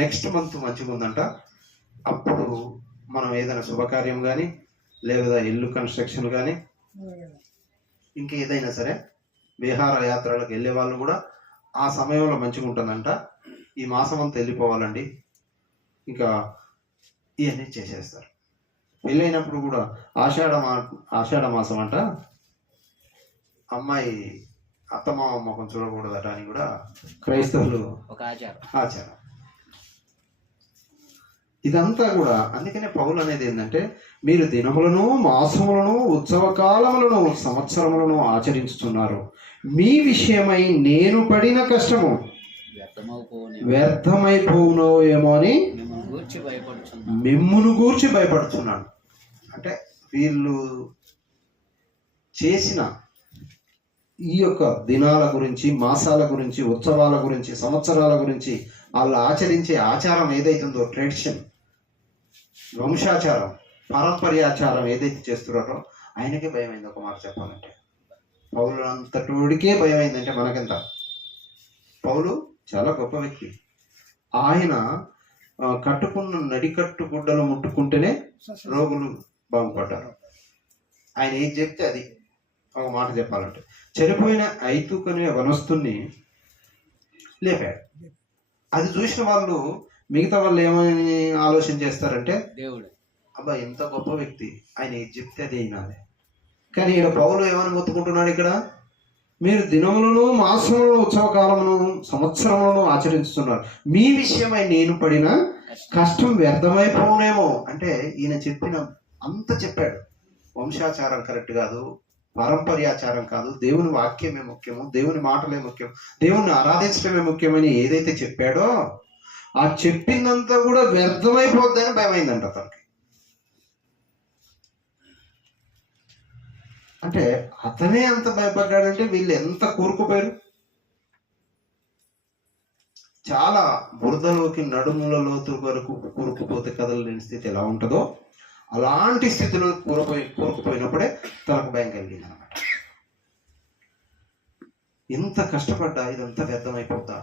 నెక్స్ట్ మంత్ మంచిగా ఉందంట, అప్పుడు మనం ఏదైనా శుభకార్యం కానీ లేదా ఇల్లు కన్స్ట్రక్షన్ కానీ ఇంకేదైనా సరే విహార యాత్రలకు వెళ్ళే వాళ్ళు కూడా ఆ సమయంలో మంచిగా ఉంటుందంట, ఈ మాసం అంతా వెళ్ళిపోవాలండి, ఇంకా ఇవన్నీ చేసేస్తారు. పెళ్ళైనప్పుడు కూడా ఆషాఢ మాసం అంట, అమ్మాయి అత్తమామ ముఖం చూడకూడదట అని కూడా క్రైస్తవులు ఒక ఆచారం. ఇదంతా కూడా అందుకనే పౌలు అనేది ఏంటంటే మీరు దినములను మాసములను ఉత్సవ కాలములను సంవత్సరములను ఆచరించుతున్నారు. మీ విషయమై నేను పడిన కష్టము వ్యర్థమైపోవునో ఏమో అని మిమ్మును గూర్చి భయపడుతున్నాను. అంటే వీళ్ళు చేసిన ఈ యొక్క దినాల గురించి, మాసాల గురించి, ఉత్సవాల గురించి, సంవత్సరాల గురించి, వాళ్ళు ఆచరించే ఆచారం ఏదైతుందో, ట్రెడిషన్, వంశాచారం, పారంపర్యాచారం ఏదైతే చేస్తున్నారో ఆయనకే భయమైంది. ఒక మాట చెప్పాలంటే పౌలు అంతటోడికే భయమైందంటే మనకెంత. పౌలు చాలా గొప్ప వ్యక్తి. ఆయన కట్టుకున్న నడికట్టు గుడ్డలు ముట్టుకుంటేనే రోగులు బాగుపడ్డారు. ఆయన ఏం చెప్తే అది. ఒక మాట చెప్పాలంటే చనిపోయిన ఐతుకనే వనస్తుని లేపాడు. అది చూసిన వాళ్ళు మిగతా వాళ్ళు ఏమని ఆలోచన చేస్తారంటే దేవుడు అబ్బా ఇంత గొప్ప వ్యక్తి, ఆయన ఏది చెప్తే అది అయినాలి. కానీ ఇక్కడ పౌలు ఏమని మొత్తుకుంటున్నాడు, ఇక్కడ మీరు దినములను మాసములను ఉత్సవ కాలమును సంవత్సరములను ఆచరిస్తున్నారు. మీ విషయమై నేను పడిన కష్టం వ్యర్థమైపోనేమో. అంటే ఈయన చెప్పిన అంత చెప్పాడు. వంశాచారం కరెక్ట్ కాదు, పారంపర్యాచారం కాదు, దేవుని వాక్యమే ముఖ్యము, దేవుని మాటలే ముఖ్యం, దేవుణ్ణి ఆరాధించడమే ముఖ్యమని ఏదైతే చెప్పాడో ఆ చెప్పిందంతా కూడా వ్యర్థమైపోద్దని భయమైందంట అతనికి. అంటే అతనే అంత భయపడ్డాడంటే వీళ్ళు ఎంత కూరుకుపోయారు. చాలా బురదలోకి నడుముల లోతు వరకు కూరుకుపోతే కదలలేని స్థితి ఎలా ఉంటుందో అలాంటి స్థితిలో కూరుకుపోయినప్పుడే తనకు భయం కలిగింది అనమాట. ఇంత కష్టపడ్డా ఇదంతా వ్యర్థమైపోతా.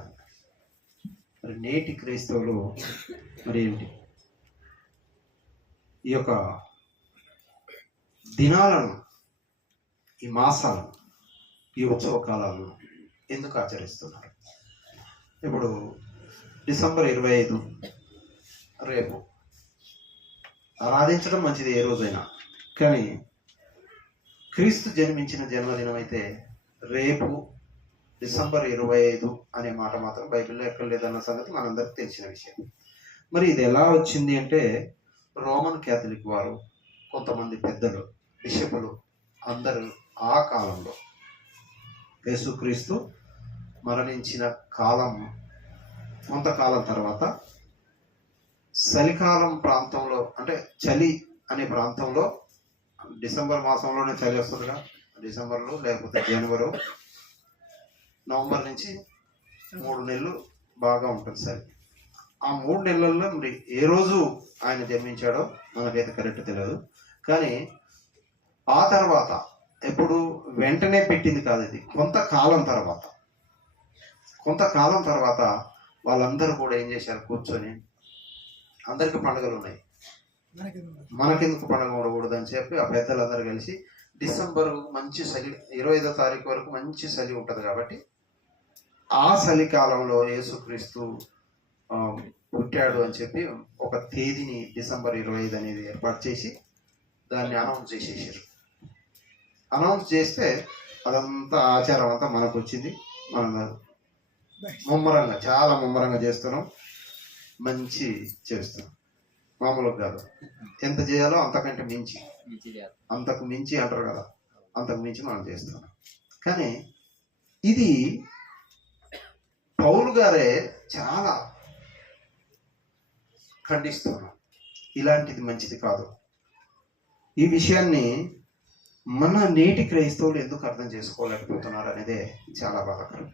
మరి నేటి క్రైస్తవులు మరి ఏమిటి, ఈ యొక్క దినాలను, ఈ మాసాలను, ఈ ఉత్సవ కాలాలను ఎందుకు ఆచరిస్తున్నారు? ఇప్పుడు డిసెంబర్ 25 రేపు ఆరాధించడం మంచిది ఏ రోజైనా, కానీ క్రీస్తు జన్మించిన జన్మదినం అయితే రేపు డిసెంబర్ 25 అనే మాట మాత్రం బైబిల్లో ఎక్కడ లేదన్న సంగతి మనందరికి తెలిసిన విషయం. మరి ఇది ఎలా వచ్చింది అంటే రోమన్ క్యాథలిక్ వారు, కొంతమంది పెద్దలు, బిషపులు అందరూ ఆ కాలంలో యేసుక్రీస్తు మరణించిన కాలం కొంతకాలం తర్వాత చలికాలం ప్రాంతంలో, అంటే చలి అనే ప్రాంతంలో, డిసెంబర్ మాసంలోనే చలి వస్తుందిగా, డిసెంబర్లో లేకపోతే జనవరి, నవంబర్ నుంచి 3 నెలలు బాగా ఉంటుంది చలి. ఆ 3 నెలల్లో మరి ఏ రోజు ఆయన జన్మించాడో మనకైతే కరెక్ట్ తెలియదు. కానీ ఆ తర్వాత ఎప్పుడు వెంటనే పెట్టింది కాదు, ఇది కొంతకాలం తర్వాత వాళ్ళందరూ కూడా ఏం చేశారు, కూర్చొని అందరికీ పండుగలు ఉన్నాయి, మనకెందుకు పండుగ ఉండకూడదు అని చెప్పి ఆ పెద్దలందరూ కలిసి డిసెంబర్ మంచి చలి 25వ తారీఖు వరకు మంచి చలి ఉంటుంది కాబట్టి ఆ చలికాలంలో యేసుక్రీస్తు పుట్టాడు అని చెప్పి ఒక తేదీని డిసెంబర్ 25 అనేది ఏర్పాటు చేసి దాన్ని అనౌన్స్ చేసేసారు. అనౌన్స్ చేస్తే అదంతా ఆచారం అంతా మనకు వచ్చింది. మనం ముమ్మరంగా చాలా ముమ్మరంగా చేస్తున్నాం, మంచి చేస్తున్నాం. మామూలుగా కాదు, ఎంత చేయాలో అంతకంటే మించి, అంతకు మించి అంటారు కదా, అంతకు మించి మనం చేస్తున్నాం. కానీ ఇది పౌలు గారే చాలా ఖండిస్తున్నాం. ఇలాంటిది మంచిది కాదు. ఈ విషయాన్ని మన నేటి క్రైస్తవులు ఎందుకు అర్థం చేసుకోలేకపోతున్నారు అనేదే చాలా బాధాకరం.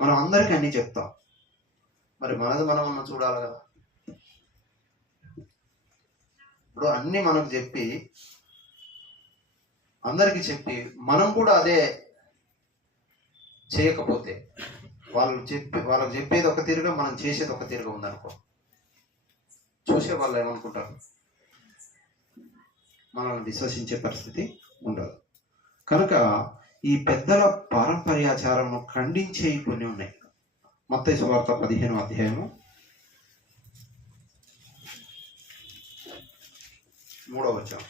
మనం అందరికీ అన్నీ చెప్తాం, మరి మనది మనం చూడాలి కదా. ఇప్పుడు అన్నీ మనకు చెప్పి అందరికీ చెప్పి మనం కూడా అదే చేయకపోతే వాళ్ళకి చెప్పేది ఒక తీరుగా మనం చేసేది ఒక తీరుగా ఉందనుకో, చూసే వాళ్ళు ఏమనుకుంటారు, మనల్ని విశ్వసించే పరిస్థితి ఉండదు. కనుక ఈ పెద్దల పారంపర్యాచారము ఖండించే కొన్ని ఉన్నాయి. మత్తయి సువార్త 15వ అధ్యాయము 3వ వచనం.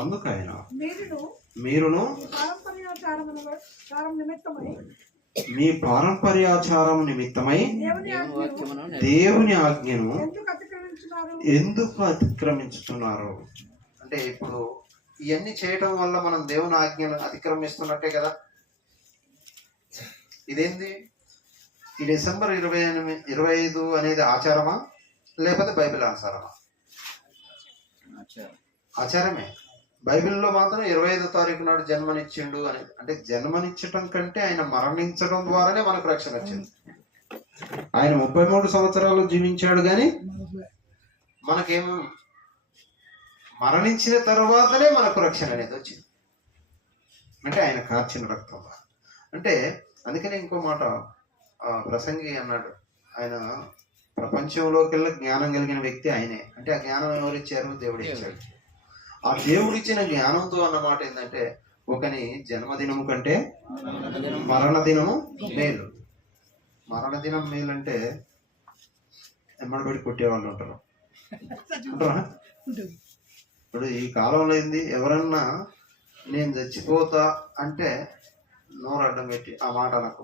అందుకైన మీరును మీ పారంపర్యాచారం నిమిత్తమై దేవుని ఆజ్ఞను ఎందుకు అతిక్రమించుతున్నారు? అంటే ఇప్పుడు ఇవన్నీ చేయటం వల్ల మనం దేవుని ఆజ్ఞను అతిక్రమిస్తున్నట్టే కదా. ఇదేంది? ఈ డిసెంబర్ 25 అనేది ఆచారమా లేకపోతే బైబిల్ ఆచారమా? ఆచారమే. బైబిల్లో మాత్రం 25వ తారీఖు నాడు జన్మనిచ్చిండు అనేది, అంటే జన్మనిచ్చటం కంటే ఆయన మరణించడం ద్వారానే మనకు రక్షణ వచ్చింది. ఆయన 33 సంవత్సరాలు జీవించాడు, కానీ మనకేమో మరణించిన తర్వాతనే మనకు రక్షణ అనేది వచ్చింది. అంటే ఆయన కార్చిన రక్తం. అంటే అందుకనే ఇంకో మాట ప్రసంగి అన్నాడు, ఆయన ప్రపంచంలోకెల్లా జ్ఞానం కలిగిన వ్యక్తి ఆయనే. అంటే ఆ జ్ఞానం ఎవరిచ్చారు? దేవుడు ఇచ్చాడు. ఆ దేవుడిచ్చిన జ్ఞానంతో అన్నమాట ఏంటంటే, ఒకని జన్మదినము కంటే మరణ దినము మేలు. మరణ దినం మేలు అంటే ఎమ్మడబడి కొట్టేవాళ్ళు ఉంటారు అంటారా? ఇప్పుడు ఈ కాలంలో ఏంది, ఎవరన్నా నేను చచ్చిపోతా అంటే నోరు అడ్డం పెట్టి ఆ మాట నాకు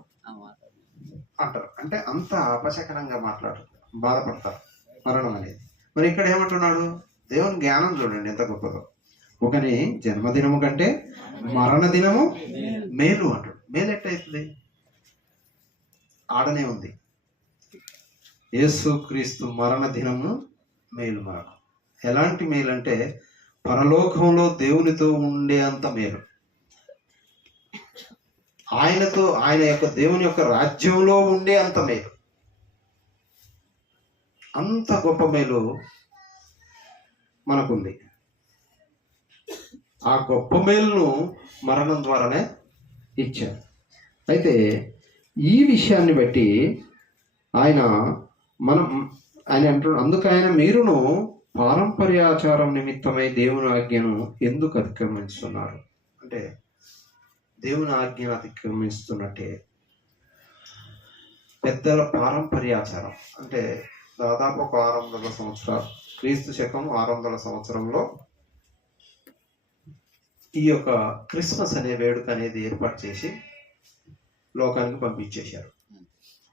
అంటారు. అంటే అంత అపశకనంగా మాట్లాడతారు, బాధపడతారు మరణం అనేది. మరి ఇక్కడ ఏమంటున్నాడు? దేవుని జ్ఞానం చూడండి ఎంత గొప్పదో. ఒకని జన్మదినము కంటే మరణ దినము మేలు అంటాడు. మేలు ఎట్టయితుంది? ఆడనే ఉంది. యేసుక్రీస్తు మరణ దినము మేలు మనకు. ఎలాంటి మేలు అంటే పరలోకంలో దేవునితో ఉండే అంత మేలు, ఆయనతో ఆయన యొక్క దేవుని యొక్క రాజ్యంలో ఉండే అంత మేలు, అంత గొప్ప మేలు మనకుంది. ఆ గొప్ప మేలును మరణం ద్వారానే ఇచ్చారు. అయితే ఈ విషయాన్ని బట్టి ఆయన అంటాడు, అందుకైన మీరును పారంపర్యాచారం నిమిత్తమై దేవుని ఆజ్ఞను ఎందుకు అతిక్రమిస్తున్నారు? అంటే దేవుని ఆజ్ఞను అతిక్రమిస్తున్నట్టే. పెద్దల పారంపర్యాచారం అంటే దాదాపు ఒక 600 సంవత్సరాలు, క్రీస్తు శకం 600 సంవత్సరంలో ఈ యొక్క క్రిస్మస్ అనే వేడుక అనేది ఏర్పాటు చేసి లోకానికి పంపించేశారు.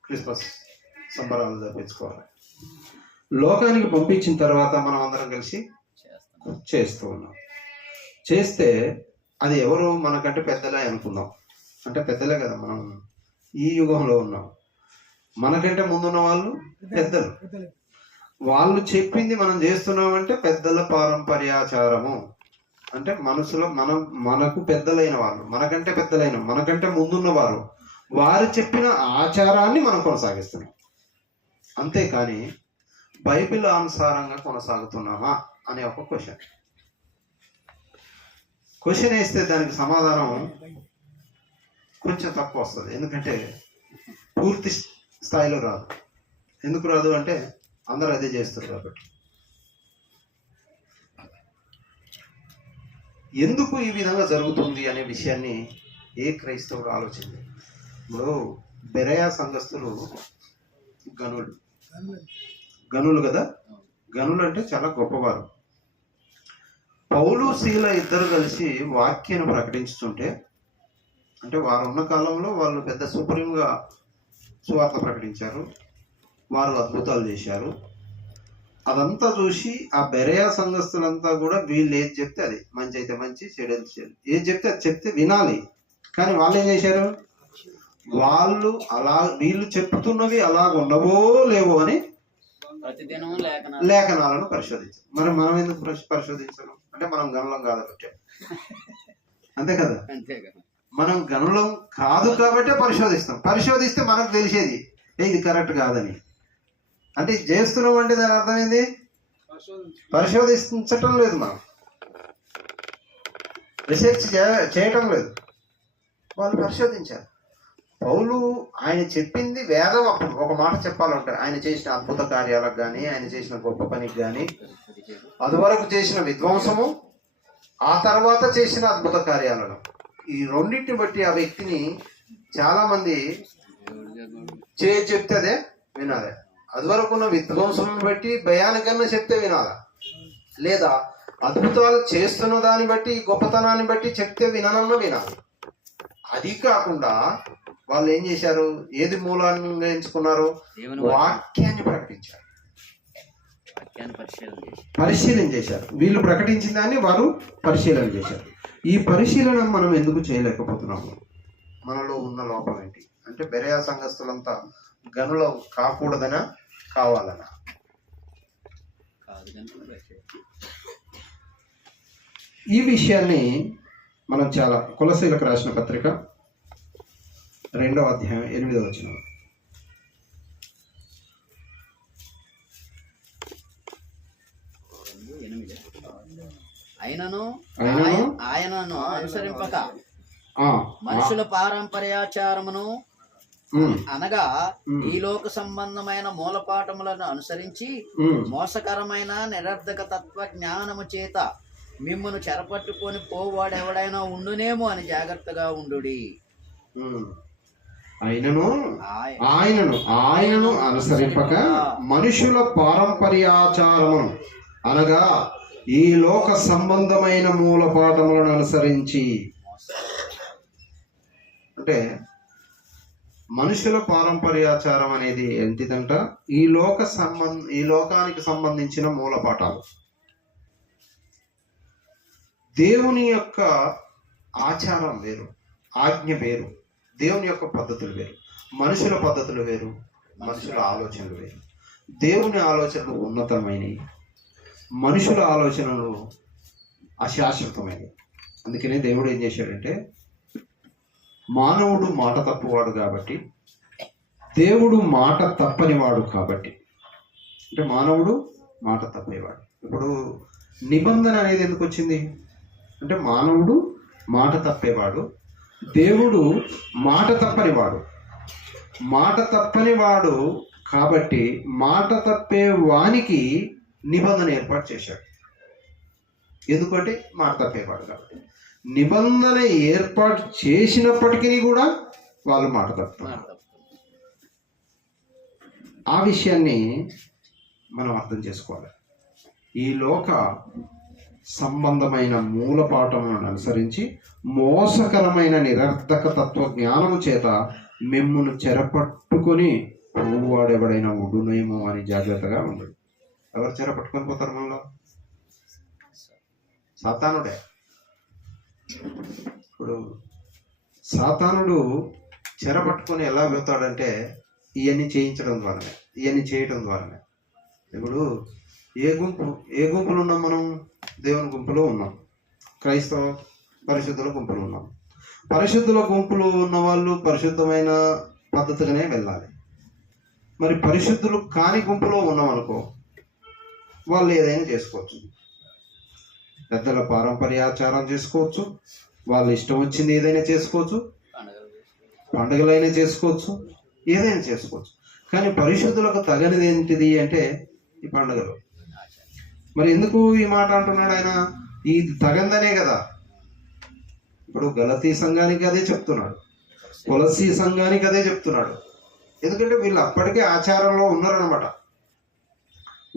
క్రిస్మస్ సంబరాలు జరిపించుకోవాలి. లోకానికి పంపించిన తర్వాత మనం అందరం కలిసి చేస్తూ ఉన్నాం. చేస్తే అది ఎవరు మనకంటే పెద్దలే అనుకుందాం. అంటే పెద్దలే కదా, మనం ఈ యుగంలో ఉన్నాం. మనకంటే ముందున్న వాళ్ళు పెద్దలు. వాళ్ళు చెప్పింది మనం చేస్తున్నామంటే పెద్దల పారంపర్యాచారము. అంటే మనసులో మనకు పెద్దలైన వాళ్ళు, మనకంటే పెద్దలైన, మనకంటే ముందున్న వారు, వారు చెప్పిన ఆచారాన్ని మనం కొనసాగిస్తున్నాం. అంతేకాని బైబిల్ అనుసారంగా కొనసాగుతున్నామా అనే ఒక క్వశ్చన్ వేస్తే దానికి సమాధానం కొంచెం తక్కువ వస్తుంది. ఎందుకంటే పూర్తి స్థాయిలో రాదు. ఎందుకు రాదు అంటే అందరూ అదే చేస్తారు కాబట్టి. ఎందుకు ఈ విధంగా జరుగుతుంది అనే విషయాన్ని ఏ క్రైస్తవుడు ఆలోచించి, ఇప్పుడు బెరయా సంఘస్థులు గనులు కదా, గనులు అంటే చాలా గొప్పవారు. పౌలు శీల ఇద్దరు కలిసి వాక్యాన్ని ప్రకటించుతుంటే, అంటే వారు ఉన్న కాలంలో వాళ్ళు పెద్ద సుప్రీంగా సువార్త ప్రకటించారు, వారు అద్భుతాలు చేశారు. అదంతా చూసి ఆ బెరయా సంఘస్థులంతా కూడా వీళ్ళు ఏది చెప్తే అది, మంచి అయితే మంచి, చెడు అయితే చెడు, ఏది చెప్తే అది చెప్తే వినాలి. కానీ వాళ్ళు ఏం చేశారు, వాళ్ళు అలా వీళ్ళు చెప్తున్నవి అలాగ ఉండవో లేవో అని ప్రతిదినం లేఖనాలను పరిశోధించారు. మరి మనం ఎందుకు పరిశోధించడం అంటే మనం గనులం కాబట్టి, అంతే కదా. మనం గనులం కాదు కాబట్టే పరిశోధిస్తాం. పరిశోధిస్తే మనకు తెలిసేది ఇది కరెక్ట్ కాదని. అంటే ఇది చేస్తున్నాం అంటే దాని అర్థమైంది పరిశోధించటం లేదు, మనం రీసెర్చ్ చేయటం లేదు. వాళ్ళు పరిశోధించారు. పౌలు ఆయన చెప్పింది వేదం. అప్పుడు ఒక మాట చెప్పాలంటే ఆయన చేసిన అద్భుత కార్యాలకు కానీ, ఆయన చేసిన గొప్ప పనికి కానీ, అదివరకు చేసిన విధ్వంసము, ఆ తర్వాత చేసిన అద్భుత కార్యాలను, ఈ రెండింటిని బట్టి ఆ వ్యక్తిని చాలా మంది చెప్తే అదే వినాలి. అదివరకు ఉన్న విధ్వంసం బట్టి భయానికన్నా చెప్తే వినాలా, లేదా అద్భుతాలు చేస్తున్న దాన్ని బట్టి, గొప్పతనాన్ని బట్టి చెప్తే విననన్నా వినాలి. అది కాకుండా వాళ్ళు ఏం చేశారు, ఏది మూలంగా ఎంచుకున్నారు, వాక్యాన్ని ప్రకటించారు, పరిశీలన చేశారు. వీళ్ళు ప్రకటించిన దాన్ని వారు పరిశీలన చేశారు. ఈ పరిశీలన మనం ఎందుకు చేయలేకపోతున్నాము? మనలో ఉన్న లోపం ఏంటి అంటే, బెరయా సంఘస్థులంతా గనులు కాకూడదనా కావాలనా? ఈ విషయాన్ని మనం చాలా కొలసీలకు రాసిన పత్రిక 2వ అధ్యాయం 8వ వచనం. ఆయనను అనుసరింపక మనుషుల పారంపర్యాచారమును అనగా ఈ లోక సంబంధమైన మూలపాఠములను అనుసరించి మోసకరమైన నిరర్ధక తత్వ జ్ఞానము చేత మిమ్మల్ని చెరపట్టుకొని పోవాడెవడైనా ఉండునేమో అని జాగ్రత్తగా ఉండుడి. ఆయనను అనుసరింపక మనుషుల పారంపర్యాచారమును అనగా ఈ లోక సంబంధమైన మూలపాఠములను అనుసరించి, అంటే మనుషుల పారంపర్యాచారం అనేది ఏంటిదంట, ఈ లోకానికి సంబంధించిన మూలపాఠాలు. దేవుని యొక్క ఆచారం వేరు, ఆజ్ఞ వేరు, దేవుని యొక్క పద్ధతులు వేరు, మనుషుల పద్ధతులు వేరు, మనుషుల ఆలోచనలు వేరు. దేవుని ఆలోచనలు ఉన్నతమైనవి, మనుషుల ఆలోచనలు అశాశ్వతమైనవి. అందుకనే దేవుడు ఏం చేశాడంటే, మానవుడు మాట తప్పువాడు కాబట్టి, దేవుడు మాట తప్పనివాడు కాబట్టి, అంటే మానవుడు మాట తప్పేవాడు. ఇప్పుడు నిబంధన అనేది ఎందుకు వచ్చింది అంటే, మానవుడు మాట తప్పేవాడు, దేవుడు మాట తప్పనివాడు. మాట తప్పనివాడు కాబట్టి మాట తప్పే వానికి నిబంధన ఏర్పాటు చేశాడు. ఎందుకంటే మాట తప్పేవాడు కాబట్టి. నిబంధన ఏర్పాటు చేసినప్పటికీ కూడా వాళ్ళు మాట తప్పుతున్నారు. ఆ విషయాన్ని మనం అర్థం చేసుకోవాలి. ఈ లోక సంబంధమైన మూలపాఠములను అనుసరించి మోసకరమైన నిరర్ధక తత్వ జ్ఞానము చేత మిమ్మును చెరపట్టుకొని పోవాడెవడైనా ఉండునేమో అని జాగ్రత్తగా ఉండడు. ఎవరు చెరపట్టుకొని పోతారు మనలో? సాతానుడే. ఇప్పుడు సాతానుడు చెరపట్టుకొని ఎలా వెళ్తాడంటే, ఇవన్నీ చేయించడం ద్వారానే, ఇవన్నీ చేయటం ద్వారానే. ఇప్పుడు ఏ గుంపులు ఉన్నాం మనం? దేవుని గుంపులో ఉన్నాం, క్రైస్తవ పరిశుద్ధుల గుంపులు ఉన్నాం. పరిశుద్ధుల గుంపులు ఉన్న వాళ్ళు పరిశుద్ధమైన పద్ధతిగానే వెళ్ళాలి. మరి పరిశుద్ధులు కాని గుంపులో ఉన్నాం అనుకో, వాళ్ళు ఏదైనా చేసుకోవచ్చు. పెద్దల పారంపర్యాచారం చేసుకోవచ్చు, వాళ్ళ ఇష్టం వచ్చింది ఏదైనా చేసుకోవచ్చు, పండుగలైనా చేసుకోవచ్చు, ఏదైనా చేసుకోవచ్చు. కానీ పరిశుద్ధులకు తగనిది ఏంటిది అంటే, ఈ పండుగలు. మరి ఎందుకు ఈ మాట అంటున్నాడు ఆయన? ఇది తగందనే కదా. ఇప్పుడు గలతీ సంఘానికి అదే చెప్తున్నాడు, కొలసీ సంఘానికి అదే చెప్తున్నాడు. ఎందుకంటే వీళ్ళు అప్పటికే ఆచారంలో ఉన్నారనమాట.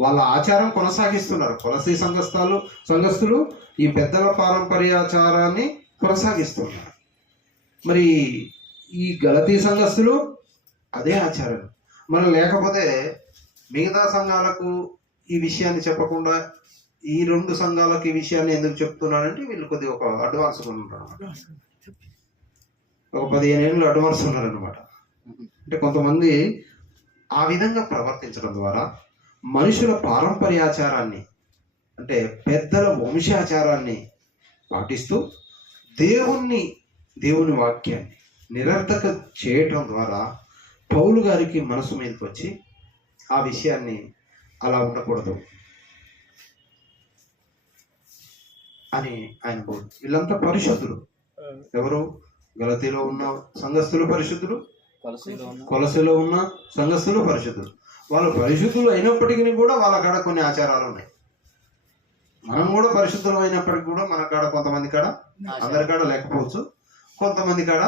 వాళ్ళ ఆచారం కొనసాగిస్తున్నారు. కొలసీ సంఘస్థులు ఈ పెద్దల పారంపర్యాచారాన్ని కొనసాగిస్తున్నారు. మరి ఈ గలతీ సంఘస్థులు అదే ఆచారం. మరి లేకపోతే మిగతా సంఘాలకు ఈ విషయాన్ని చెప్పకుండా ఈ రెండు సంఘాలకు ఈ విషయాన్ని ఎందుకు చెప్తున్నారంటే వీళ్ళు కొద్దిగా ఒక అడ్వాన్స్ ఉంటారు అనమాట. ఒక 15 ఏళ్ళు అడ్వాన్స్ ఉన్నారనమాట. అంటే కొంతమంది ఆ విధంగా ప్రవర్తించడం ద్వారా మనుషుల పారంపర్యాచారాన్ని, అంటే పెద్దల వంశాచారాన్ని పాటిస్తూ దేవుని వాక్యాన్ని నిరర్థక చేయటం ద్వారా పౌలు గారికి మనసు మీదకి వచ్చి ఆ విషయాన్ని అలా ఉండకూడదు అని ఆయన బోధ. వీళ్ళంతా పరిశుద్ధులు. ఎవరు? గలతీలో ఉన్న సంఘస్థులు పరిశుద్ధులు, కొలసీలో ఉన్న సంఘస్థులు పరిశుద్ధులు. వాళ్ళు పరిశుద్ధులు అయినప్పటికీ కూడా వాళ్ళ కాడ కొన్ని ఆచారాలు ఉన్నాయి. మనం కూడా పరిశుద్ధులు అయినప్పటికీ కూడా మన కాడ కొంతమంది కాడ, అందరి కాడ లేకపోవచ్చు, కొంతమంది కాడ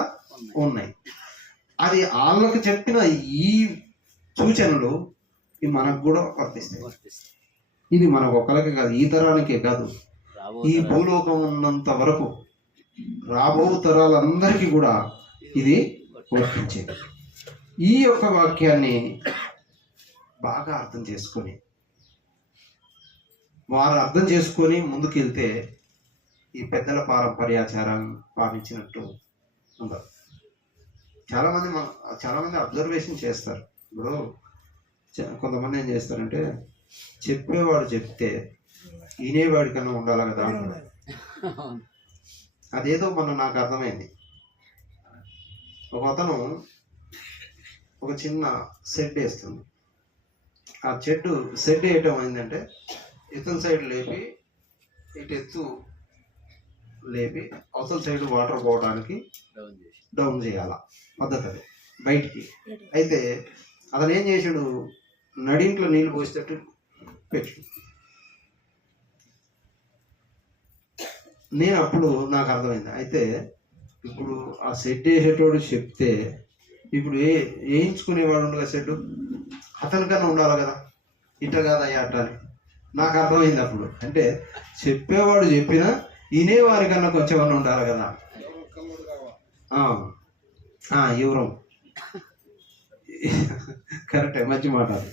ఉన్నాయి. అది వాళ్ళకి చెప్పిన ఈ సూచనలు మనకు కూడా వర్తిస్తాయి. ఇది మనకు ఒక్కరికి కాదు, ఈ తరానికే కాదు, ఈ భూలోకం ఉన్నంత వరకు రాబో తరాలందరికీ కూడా ఇది వర్తించేది. ఈ యొక్క వాక్యాన్ని బాగా అర్థం చేసుకొని ముందుకెళ్తే ఈ పెద్దల పారంపర్యాచారం పాటించినట్టు ఉండదు. చాలామంది అబ్జర్వేషన్ చేస్తారు. ఇప్పుడు కొంతమంది ఏం చేస్తారంటే, చెప్పేవాడు చెప్తే వినేవాడి కన్నా ఉండాలి కదా అంటారు. అదేదో నాకు అర్థమైంది. ఒక అతను ఒక చిన్న షెడ్ వేస్తుంది. ఆ షెడ్ వేయటం అయిందంటే ఇతని సైడ్ లేపి ఇటు ఎత్తు లేపి అవతల సైడ్ వాటర్ పోవడానికి డౌన్ చేయాల పద్ధతి అది బయటికి. అయితే అతను ఏం చేసాడు, నడింట్లో నీళ్ళు పోసేటట్టు పెట్టు. నేను అప్పుడు నాకు అర్థమైంది. అయితే ఇప్పుడు ఆ షెడ్ వేసేటోడు చెప్తే ఇప్పుడు వేయించుకునేవాడు ఉండగా షెడ్ అతనికన్నా ఉండాలి కదా, ఇట్ట కాదయ్యా అట్ట అని నాకు అర్థమైంది అప్పుడు. అంటే చెప్పేవాడు చెప్పినా వినేవారి కన్నా కొంచెం అన్న ఉండాలి కదా. ఎవరం కరెక్టే, మంచి మాట. అది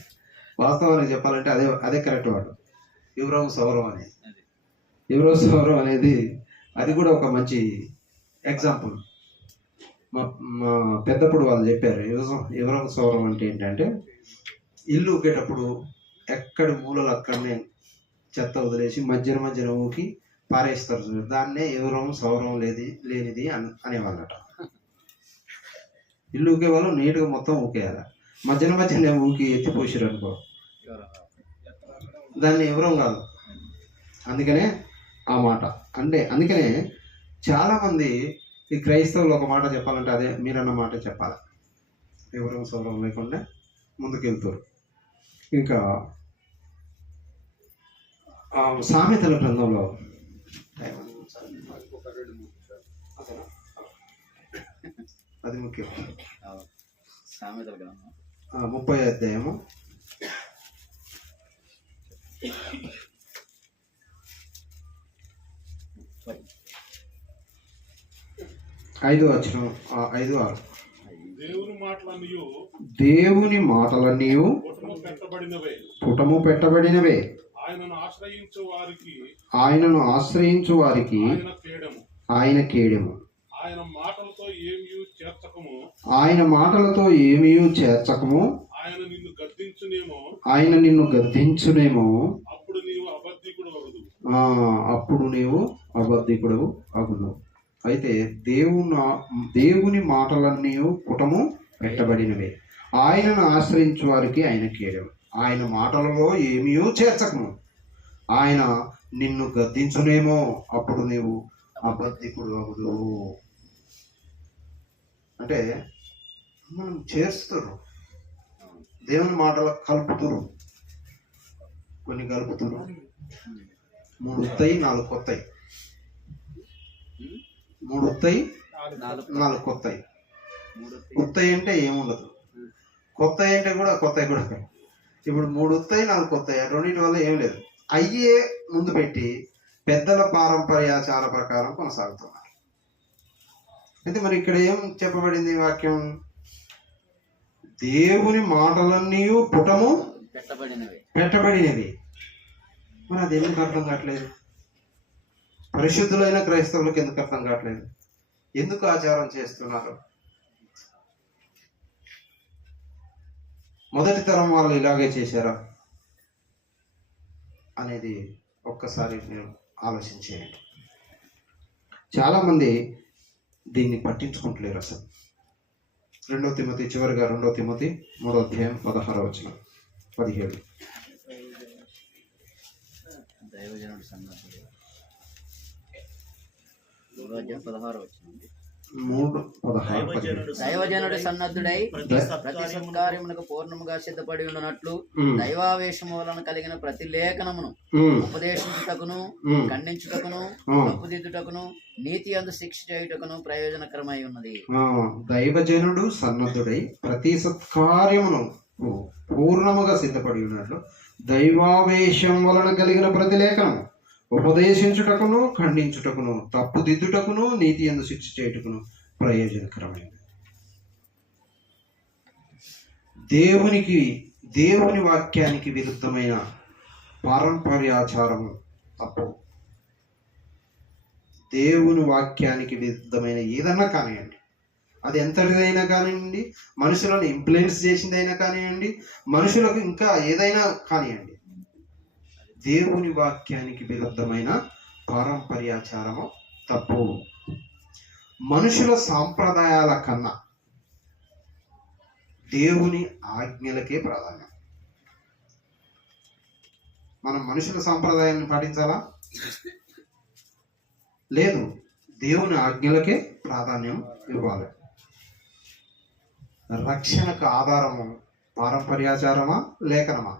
వాస్తవానికి చెప్పాలంటే అదే కరెక్ట్ వాడు. ఎవరం సౌరం అనేది అది కూడా ఒక మంచి ఎగ్జాంపుల్. మా పెద్దప్పుడు వాళ్ళు చెప్పారు, ఎవరం సౌరం అంటే ఏంటంటే ఇల్లు ఊకేటప్పుడు ఎక్కడి మూలలు అక్కడనే చెత్త వదిలేసి మధ్యన ఊకి పారేస్తారు. దాన్నే ఎవరం సౌరం లేనిది అనేవాళ్ళట. ఇల్లు ఊకే వాళ్ళు నీట్గా మొత్తం ఊకేయాలి. మధ్యన ఊకి ఎత్తిపోసారు అనుకో, దాన్ని ఎవరం కాదు. అందుకనే ఆ మాట అంటే, అందుకనే చాలామంది ఈ క్రైస్తవులు ఒక మాట చెప్పాలంటే అదే మీరన్న మాట చెప్పాలి. ఎవరం సౌరం లేకుండా ముందుకెళ్తారు. ఇంకా సామెతల గ్రంథంలో అది ముఖ్యం. సామెతల గ్రంథం 30వ అధ్యాయము 5వ వచనం 5-6. దేవుని మాటలన్నీ పుటము పెట్టబడినవే, ఆయనను ఆశ్రయించు వారికి ఆయన కేడెము. ఆయన మాటలతో ఏమీ చేర్చకము, ఆయన నిన్ను గద్దించునేమో, అప్పుడు నీవు అబద్ధికుడు అగును. అయితే దేవుని మాటలన్నీ పుటము పెట్టబడినవే, ఆయనను ఆశ్రయించు వారికి ఆయన కేడెము. ఆయన మాటలలో ఏమీ చేర్చకము, ఆయన నిన్ను గద్దించునేమో, అప్పుడు నీవు అబద్ధికుడు అగుదు. అంటే మనం చేస్తారు, దేవుని మాటలు కలుపుతురు. కొన్ని కలుపుతారు. 3 వస్తాయి 4 కొత్తాయి, 3 వస్తాయి 4 కొత్తాయి. కొత్తవి అంటే ఏముండదు, కొత్తవి అంటే కూడా కొత్తవి కూడా. ఇప్పుడు 3 వస్తాయి 4 కొత్తాయి, రెండింటి వల్ల ఏం లేదు. అయ్యే ముందు పెట్టి పెద్దల పారంపర్యాచార ప్రకారం కొనసాగుతున్నారు. అయితే మరి ఇక్కడ ఏం చెప్పబడింది వాక్యం? దేవుని మాటలన్నీ పుటము పెట్టబడినవి. మరి అది ఎందుకు అర్థం కావట్లేదు? పరిశుద్ధులైన క్రైస్తవులకు ఎందుకు అర్థం కావట్లేదు? ఎందుకు ఆచారం చేస్తున్నారు? మొదటి తరం వాళ్ళు ఇలాగే చేశారా అనేది ఒక్కసారి మీరు ఆలోచించేయండి. చాలామంది దీన్ని పట్టించుకుంటలేరు అసలు. 2 తిమోతి చివరిగా 2 తిమోతి 3వ అధ్యాయం 16వ వచనం 17. దైవజనుడు సన్నద్ధుడై 16వ వచనం. 3:16. దైవజనుడు సన్నద్ధుడై ప్రతి సత్కార్యమునకు పూర్ణముగా సిద్ధపడి ఉన్నట్లు దైవావేశము వలన కలిగిన ప్రతి లేఖనమును ఉపదేశించుటకును, ఖండించుటకును, తప్పుదిద్దుటకును, నీతి అందు శిక్ష చేయుటకును ప్రయోజనకరమై ఉన్నది. దైవజనుడు సన్నద్ధుడై ప్రతి సత్కార్యమును పూర్ణముగా సిద్ధపడి ఉన్నట్లు దైవావేశం వలన కలిగిన ప్రతి లేఖనము ఉపదేశించుటకును, ఖండించుటకును, తప్పుదిద్దుటకును, నీతి యందు శిక్ష చేయుటకును ప్రయోజనకరమైనది. దేవుని వాక్యానికి విరుద్ధమైన పారంపర్యాచారము తప్పు. దేవుని వాక్యానికి విరుద్ధమైన ఏదన్నా కానివ్వండి, అది ఎంతటిదైనా కానివ్వండి, మనుషులను ఇన్ఫ్లుయెన్స్ చేసిందైనా కానివ్వండి, మనుషులకు ఇంకా ఏదైనా కానివ్వండి, దేవుని వాక్యానికి విరుద్ధమైన పారంపర్యాచారము తప్పు. మనుషుల సాంప్రదాయాల కన్నా దేవుని ఆజ్ఞలకే ప్రాధాన్యం. మనం మనుషుల సాంప్రదాయాన్ని పాటించాలా? లేదు, దేవుని ఆజ్ఞలకే ప్రాధాన్యం ఇవ్వాలి. రక్షణకు ఆధారము పారంపర్యాచారమా, లేఖనమా?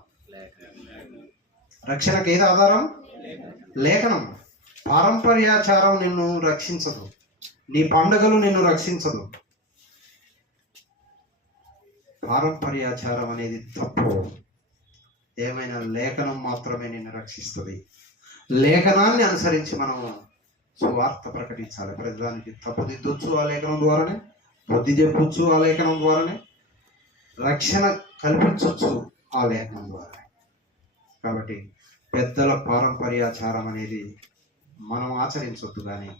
రక్షణకు ఏది ఆధారం? లేఖనం. పారంపర్యాచారం నిన్ను రక్షించదు, నీ పండుగలు నిన్ను రక్షించదు. పారంపర్యాచారం అనేది తప్పు. ఏమైనా లేఖనం మాత్రమే నిన్ను రక్షిస్తుంది. లేఖనాన్ని అనుసరించి మనం సువార్త ప్రకటించాలి. ప్రతిదానికి తప్పుదిద్దొచ్చు ఆ లేఖనం ద్వారానే, బుద్ధి చెప్పొచ్చు ఆ లేఖనం ద్వారానే, రక్షణ కల్పించవచ్చు ఆ లేఖనం ద్వారానే. కాబట్టి పెద్దల పారంపర్యాచారం అనేది మనం ఆచరించొద్దు, కానీ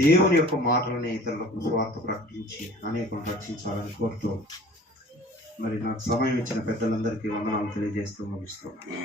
దేవుని యొక్క మాటలని ఇతరులకు సువార్త ప్రకటించి అనేకం రక్షించాలని కోరుతూ, మరి నాకు సమయం ఇచ్చిన పెద్దలందరికీ వందనాలు తెలియజేస్తూ ముగిస్తున్నాను.